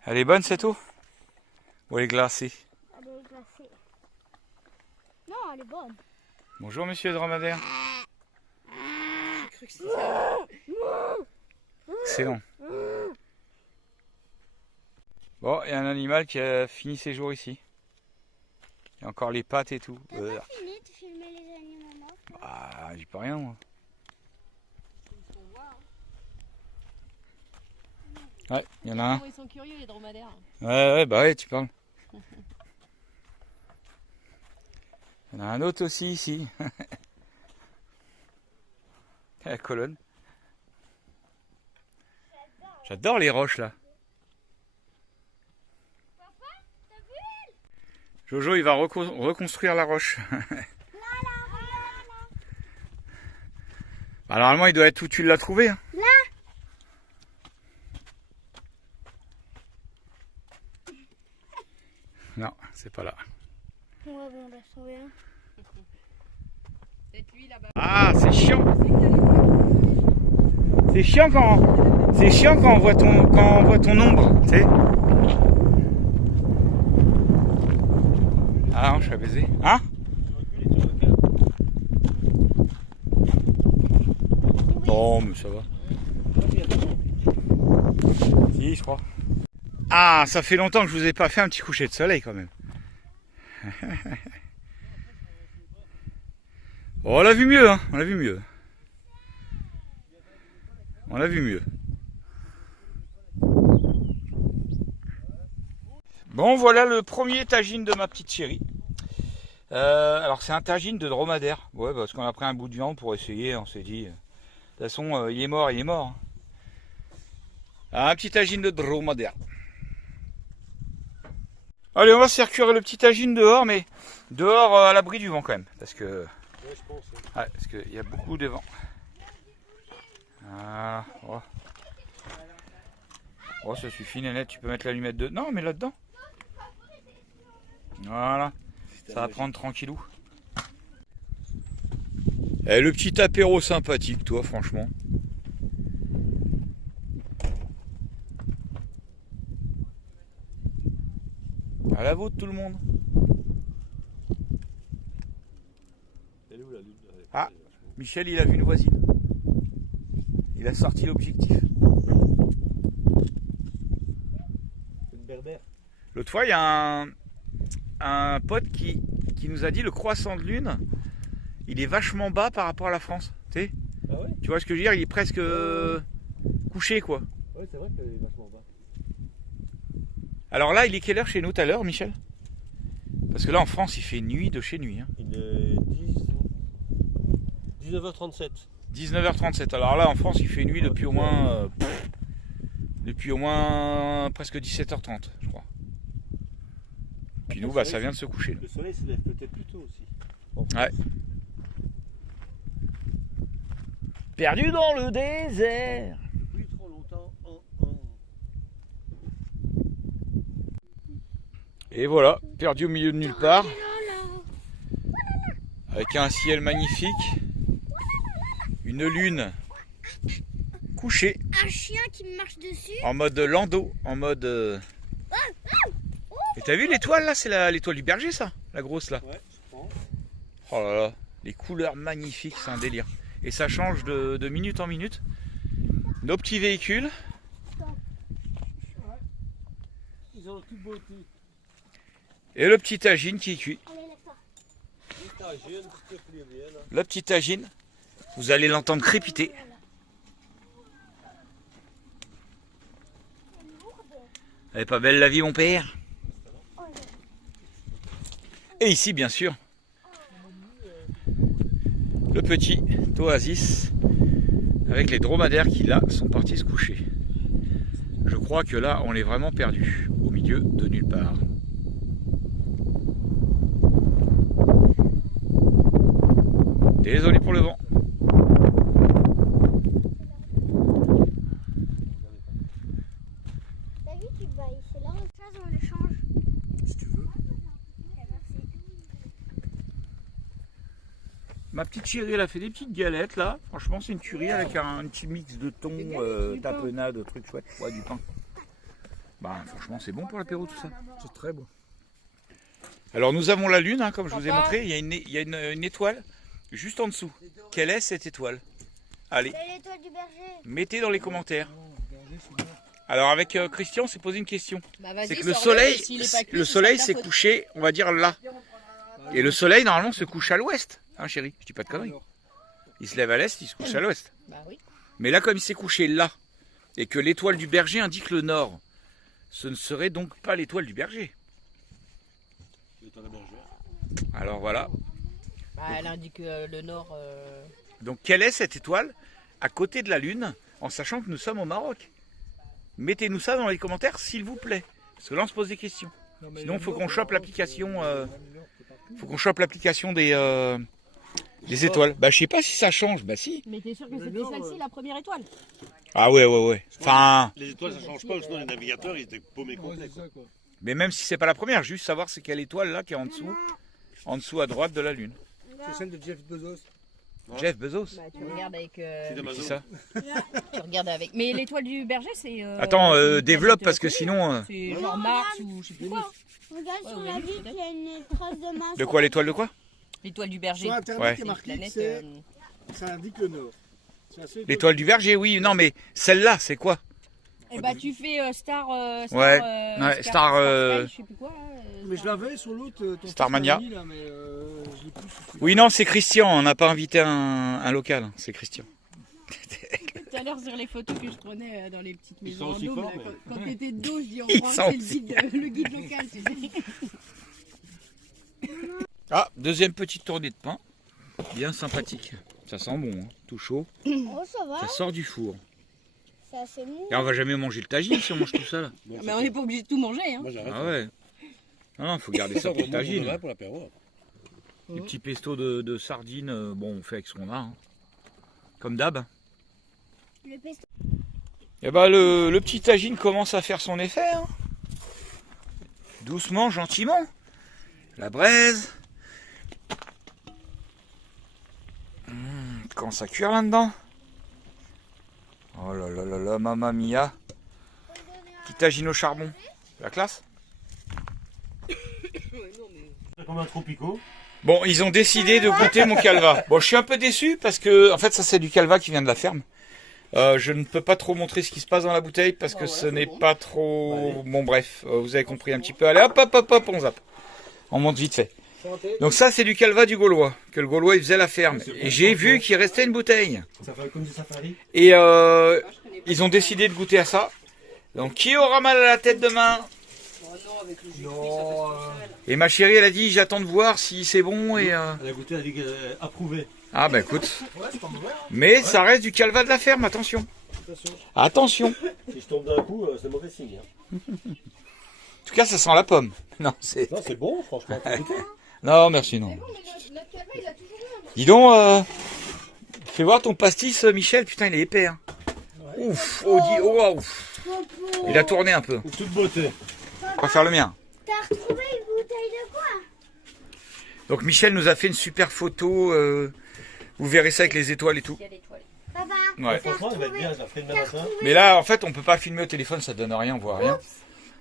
elle est bonne cette eau? Ou elle est glacée? Elle est glacée. Non, elle est bonne. Bonjour monsieur le dromadaire. Excellent. Bon, il y a un animal qui a fini ses jours ici. Il y a encore les pattes et tout. T'as pas fini de filmer les animaux morts? Bah, j'y peux rien moi. Ouais, il y en a un. Ils sont curieux les dromadaires. Ouais, bah ouais, tu parles. Il y en a un autre aussi ici. La colonne. J'adore les roches là. Jojo il va reconstruire la roche. Bah, normalement il doit être où tu l'as trouvé. Hein. Là. Non, c'est pas là. Ouais, bon, laisse tomber. C'est lui là-bas. Ah, c'est chiant. C'est chiant quand on voit ton ombre, tu sais. Ah non, je suis abaisé. Hein? Non, mais ça va. Si, je crois. Ah, ça fait longtemps que je vous ai pas fait un petit coucher de soleil quand même. Oh, on l'a vu mieux, hein. On l'a vu mieux. On l'a vu mieux. Bon, voilà le premier tagine de ma petite chérie. Alors c'est un tagine de dromadaire. Ouais, parce qu'on a pris un bout de viande pour essayer. On s'est dit, de toute façon, il est mort, il est mort. Un petit tagine de dromadaire. Allez, on va se faire cuire le petit tagine dehors, mais dehors à l'abri du vent quand même, parce que Ouais, je pense. ouais, parce qu'il y a beaucoup de vent. Voilà. Oh. Oh, ça suffit, Nénette. Tu peux mettre l'allumette de. Non, mais là-dedans. Voilà. Ça va prendre tranquillou. Eh, le petit apéro sympathique, toi, franchement. À la vôtre, tout le monde. Elle est où la lune? Ah, Michel, il a vu une voisine. Il a sorti l'objectif. C'est une berbère. L'autre fois, il y a un pote qui nous a dit le croissant de lune, il est vachement bas par rapport à la France. Tu sais, Ah ouais? tu vois ce que je veux dire? Il est presque couché, quoi. Ouais, c'est vrai qu'elle est vachement bas. Alors là, il est quelle heure chez nous tout à l'heure, Michel? Parce que là, en France, il fait nuit de chez nuit. Hein. Il est 19h37. 19h37. Alors là, en France, il fait nuit depuis au moins... depuis au moins presque 17h30, je crois. Puis nous, bah, ça vient de se coucher. Le soleil se lève peut-être plus tôt aussi. Ouais. Perdu dans le désert. Plus trop longtemps. Et voilà, perdu au milieu de nulle part. Avec un ciel magnifique. Une lune couchée. Un chien qui me marche dessus. En mode landau. En mode... Et t'as vu l'étoile là? C'est l'étoile du berger ça? La grosse là. Ouais, je pense. Oh là là. Les couleurs magnifiques, c'est un délire. Et ça change de minute en minute. Nos petits véhicules. Ils ont toute beauté. Et le petit tagine qui est cuit. Tagine, s'il te plaît bien. Là. Le petit tagine. Vous allez l'entendre crépiter. Elle est pas belle la vie, mon père? Et ici, bien sûr, le petit oasis avec les dromadaires qui, là, sont partis se coucher. Je crois que là, on est vraiment perdu au milieu de nulle part. Désolé pour le vent. T'as vu qu'il baille? C'est là, on le change. Si tu veux. Ma petite chérie, elle a fait des petites galettes là. Franchement, c'est une tuerie avec un petit mix de thon, tapenade, trucs chouettes. Ouais, du pain. Bah, franchement, c'est bon pour l'apéro tout ça. C'est très bon. Alors, nous avons la lune, hein, comme je vous ai montré. Il y a une étoile juste en dessous. Quelle est cette étoile? Allez, C'est l'étoile du berger. mettez dans les commentaires. Alors, avec Christian, on s'est posé une question. Bah, vas-y, C'est que le sors-le, soleil, s'il est pas cuit, le ce soleil sera s'est ta faute. couché, on va dire là. Et le soleil, normalement, se couche à l'ouest. Hein, chérie? Je dis pas de conneries. Il se lève à l'est, il se couche à l'ouest. Bah oui. Mais là, comme il s'est couché là, et que l'étoile du berger indique le nord, ce ne serait donc pas l'étoile du berger. C'est la bergère. Alors voilà. Bah, elle indique le nord. Donc quelle est cette étoile à côté de la lune, en sachant que nous sommes au Maroc? Mettez-nous ça dans les commentaires, s'il vous plaît. Parce que là, on se pose des questions. Sinon, il faut qu'on chope l'application. Faut qu'on chope l'application des étoiles. Bah, je sais pas si ça change. Bah, si. Mais t'es sûr que c'était celle-ci, la première étoile? Ah ouais. Enfin, Les étoiles, ça change pas, sinon les navigateurs, ils étaient paumés Ouais, complets. c'est ça, quoi. mais même si c'est pas la première, juste savoir c'est quelle étoile là qui est en dessous à droite de la lune. C'est celle de Jeff Bezos. Ouais. Jeff Bezos. Bah, tu regardes avec. C'est d'Amazon. C'est ça. Tu regardes avec. Mais l'étoile du berger, c'est. Attends, c'est une développe planète parce que connue, sinon. hein. C'est genre Mars ou je sais plus quoi. Regarde Ouais, sur ouais, la oui, vitre, peut-être. il y a une trace de main. De quoi l'étoile de quoi? L'étoile du berger. Sur Internet, Ouais. il y a marqué que Planète, ça indique le nord. C'est la seule étoile. L'étoile du berger, oui. Non, mais celle-là, c'est quoi? Et bah tu fais Star... Ouais, Star, Star, Sky, je sais plus quoi. Mais je l'avais sur l'autre. ton Starmania. fils m'a mis, là, mais je l'ai plus sur celui-là. Oui, non, c'est Christian. On n'a pas invité un local. C'est Christian. Tout à l'heure sur les photos que je prenais dans les petites Ils maisons sont en aussi dôme, forts, là, mais- quand t'étais de dos, je dis on Ils prend sont c'est aussi- le guide local, tu sais. Ah, deuxième petite tournée de pain. Bien sympathique. Ça sent bon, hein. Tout chaud. Oh, ça va, Ça sort du four. c'est assez mou. Et on va jamais manger le tagine si on mange tout ça là. Bon, Mais on n'est pas obligé de tout manger. Hein. Moi j'arrête. Ah ouais. Non, faut garder ça pour le tagine. Pour l'apéro. Les petits pestos de sardines, bon, on fait avec ce qu'on a. Hein. Comme d'hab. Le pesto. Et bah le petit tagine commence à faire son effet. Hein. Doucement, gentiment. La braise. Commence à cuire là-dedans. Oh là là là là, mamma mia. Petit tagine au charbon. La classe. C'est comme un tropico. Bon, ils ont décidé de goûter mon calva. Bon, je suis un peu déçu parce que, en fait, ça c'est du calva qui vient de la ferme. Je ne peux pas trop montrer ce qui se passe dans la bouteille parce que ce n'est pas trop... Bon, bref, vous avez compris un petit peu. Allez, hop, hop, hop, hop, on zappe. On monte vite fait. Donc ça, c'est du calva du Gaulois, que le Gaulois, il faisait à la ferme. Et j'ai vu qu'il restait une bouteille. Ça fait comme du safari. Et ils ont décidé de goûter à ça. Donc, qui aura mal à la tête demain? Oh non, avec le jus de fruits, ça fait ça tout seul. Et ma chérie, elle a dit, j'attends de voir si c'est bon et... Elle a goûté, elle a dit qu'elle approuvé. Ah bah écoute. Ouais, c'est pas mauvais. Hein. Mais ça reste du calva de la ferme, attention. Attention. Attention. Si je tombe d'un coup, c'est mauvais signe. Hein. En tout cas, ça sent la pomme. Non, c'est... Non, c'est bon, franchement. faut goûter. Non, merci, non. Bon, mais notre calva, il a toujours eu un Dis donc, fais voir ton pastis, Michel. Putain, il est épais. Hein. Ouf, oh, ouf. Il a tourné un peu. Ou toute beauté. On va faire le mien. T'as retrouvé une bouteille de quoi? Donc Michel nous a fait une super photo. Vous verrez ça avec les étoiles et tout. Il y a l'étoile. Papa, Ouais. Franchement, elle va être bien, je la ferai demain matin. Mais là, en fait, on peut pas filmer au téléphone, ça donne rien, on voit rien.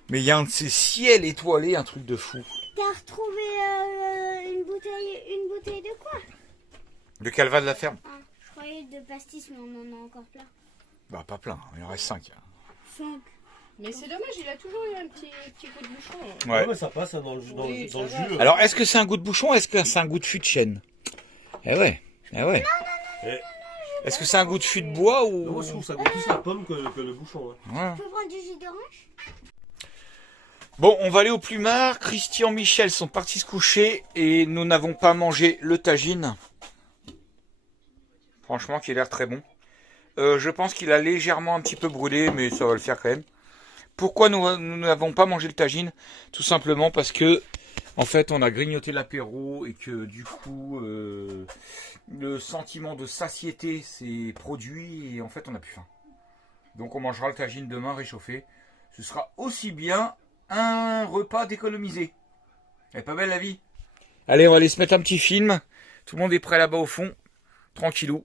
Mais il y a un de ces ciels étoilés, un truc de fou. t'as retrouvé une bouteille de quoi? Le calva de la ferme. Ah, je croyais de pastis, mais on en a encore plein. Bah pas plein, il en reste 5. 5. Mais c'est dommage, il a toujours eu un petit coup de bouchon. Ouais. Ouais, mais ça passe hein, dans le, Oui, dans le ça va. jus. Alors, est-ce que c'est un goût de bouchon ou est-ce que c'est un goût de fût de chêne? Eh ouais, eh ouais. Eh, Est-ce que c'est un goût de fût de bois moi, ou... je trouve que ça goûte plus la pomme que le bouchon. Hein. Ouais. Tu peux prendre du jus d'orange? Bon, on va aller au plumard. Christian, Michel sont partis se coucher et nous n'avons pas mangé le tagine. Franchement, qui a l'air très bon. Je pense qu'il a légèrement un petit peu brûlé, mais ça va le faire quand même. Pourquoi nous n'avons pas mangé le tagine? Tout simplement parce que, en fait, on a grignoté l'apéro et que du coup, le sentiment de satiété s'est produit et en fait, on n'a plus faim. Donc, on mangera le tagine demain réchauffé. Ce sera aussi bien un repas d'économiser. Elle est pas belle la vie? Allez, on va aller se mettre un petit film. Tout le monde est prêt là-bas au fond. Tranquillou.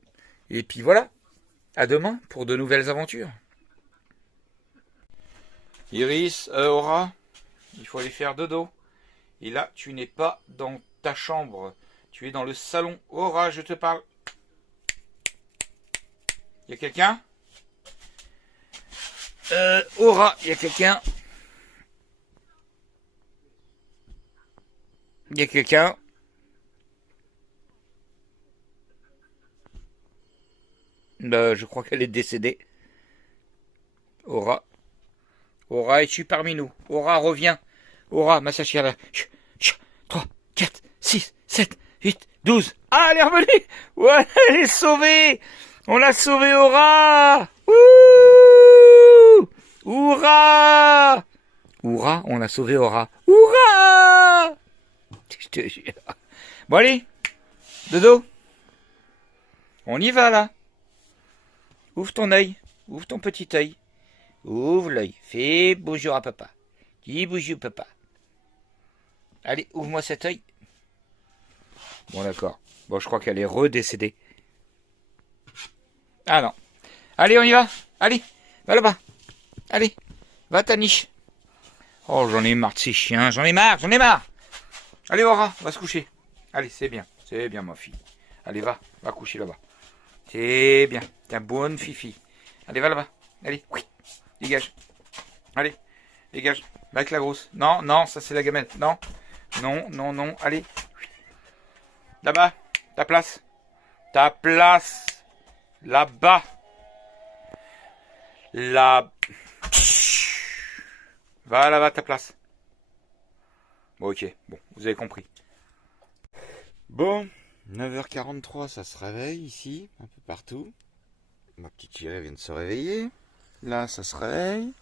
Et puis voilà. À demain pour de nouvelles aventures. Iris, Aura, il faut aller faire dodo. Et là, tu n'es pas dans ta chambre. Tu es dans le salon. Aura, je te parle. Il y a quelqu'un? Aura, il y a quelqu'un? Il y a quelqu'un? Je crois qu'elle est décédée. Aura. Aura, es-tu parmi nous? Aura, reviens. Aura, ma sachère. 3, 4, 6, 7, 8, 12. Ah, elle est revenue! Ouais, elle est sauvée! On a sauvé Aura! Ouh! Hourra! Hourra, on a sauvé Aura. Hourra! Je te jure. Bon, allez. Dodo. On y va, là. Ouvre ton œil. Ouvre ton petit œil. Ouvre l'œil. Fais bonjour à papa. Dis bonjour, papa. Allez, ouvre-moi cet œil. Bon, d'accord. Bon, je crois qu'elle est redécédée. Ah non. Allez, on y va. Allez, va là-bas. Allez, va à ta niche. Oh, j'en ai marre de ces chiens. J'en ai marre, j'en ai marre. Allez, Aura, on va se coucher. Allez, c'est bien, ma fille. Allez, va coucher là-bas. C'est bien, t'es une bonne fifi. Allez, va là-bas. Allez, oui. Dégage. Allez, dégage. Va avec la grosse. Non, non, ça c'est la gamelle. Non, non, non, non. Allez. Là-bas. Ta place. Ta place. Là-bas. Là. Va là-bas, ta place. Bon, ok. Bon, vous avez compris. Bon, 9h43, ça se réveille ici, un peu partout. Ma petite chérie vient de se réveiller. Là, ça se réveille.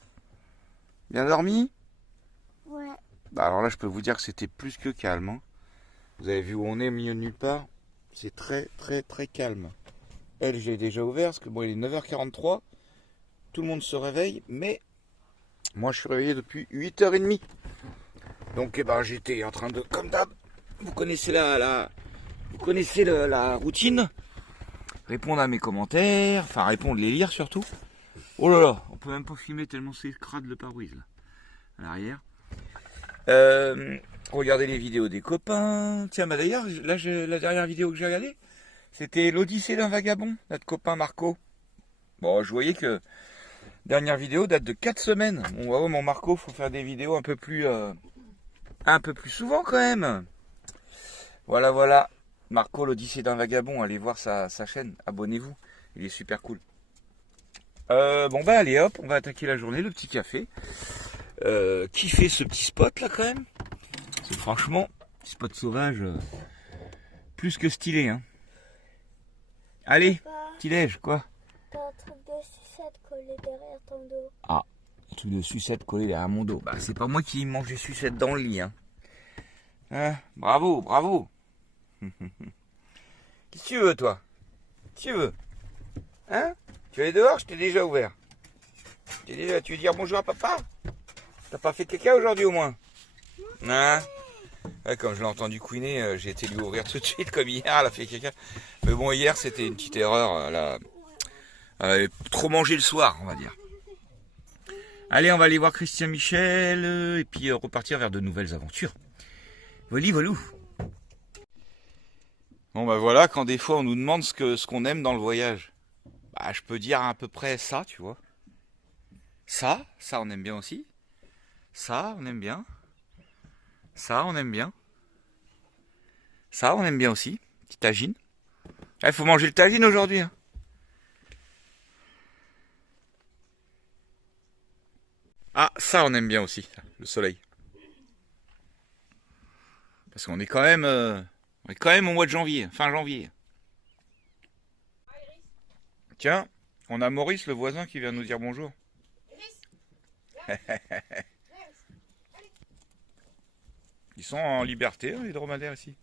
Bien dormi? Ouais. Bah alors là, je peux vous dire que c'était plus que calme. Hein. Vous avez vu où on est, au milieu de nulle part. C'est très, très, très calme. Elle, j'ai déjà ouvert, parce que bon, il est 9h43. Tout le monde se réveille, mais moi, je suis réveillé depuis 8h30. Donc, eh ben, j'étais en train de, comme d'hab, vous connaissez la routine. Répondre à mes commentaires, enfin répondre, les lire surtout. Oh là là, on peut même pas filmer tellement c'est crade le pare-brise là, à l'arrière. Regardez les vidéos des copains. Tiens, bah d'ailleurs, là, la dernière vidéo que j'ai regardée, c'était l'Odyssée d'un vagabond, notre copain Marco. Bon, je voyais que dernière vidéo date de 4 semaines. Bon, ouais, mon Marco, faut faire des vidéos un peu plus souvent quand même. Voilà, voilà. Marco, l'Odyssée d'un vagabond, allez voir sa chaîne, abonnez-vous, il est super cool. Bon bah allez hop, on va attaquer la journée, le petit café. Qui fait ce petit spot là quand même? C'est franchement, spot sauvage, plus que stylé hein. Allez, petit déj, quoi? T'as un truc de sucette collé derrière ton dos. Ah, un truc de sucette collé derrière mon dos. Bah c'est pas moi qui mange des sucettes dans le lit hein. Bravo, bravo. Qu'est-ce que tu veux, toi? Qu'est-ce que tu veux? Hein? Tu es dehors? Je t'ai déjà ouvert. Tu veux dire bonjour à papa? T'as pas fait caca aujourd'hui au moins? Hein? Ouais, comme je l'ai entendu couiner, j'ai été lui ouvrir tout de suite comme hier, elle a fait caca. Mais bon, hier c'était une petite erreur. Elle avait trop mangé le soir, on va dire. Allez, on va aller voir Christian Michel et puis repartir vers de nouvelles aventures. Voli, volou. Bon bah voilà, quand des fois on nous demande ce qu'on aime dans le voyage, bah je peux dire à peu près ça, tu vois. Ça on aime bien aussi. Ça, on aime bien. Ça, on aime bien. Ça, on aime bien aussi. Petit tagine. Il faut manger le tagine aujourd'hui. Hein. Ah, ça, on aime bien aussi, le soleil. Parce qu'on est quand même... On est quand même au mois de janvier, fin janvier. Tiens, on a Maurice, le voisin, qui vient nous dire bonjour. Ils sont en liberté, hein, les dromadaires ici.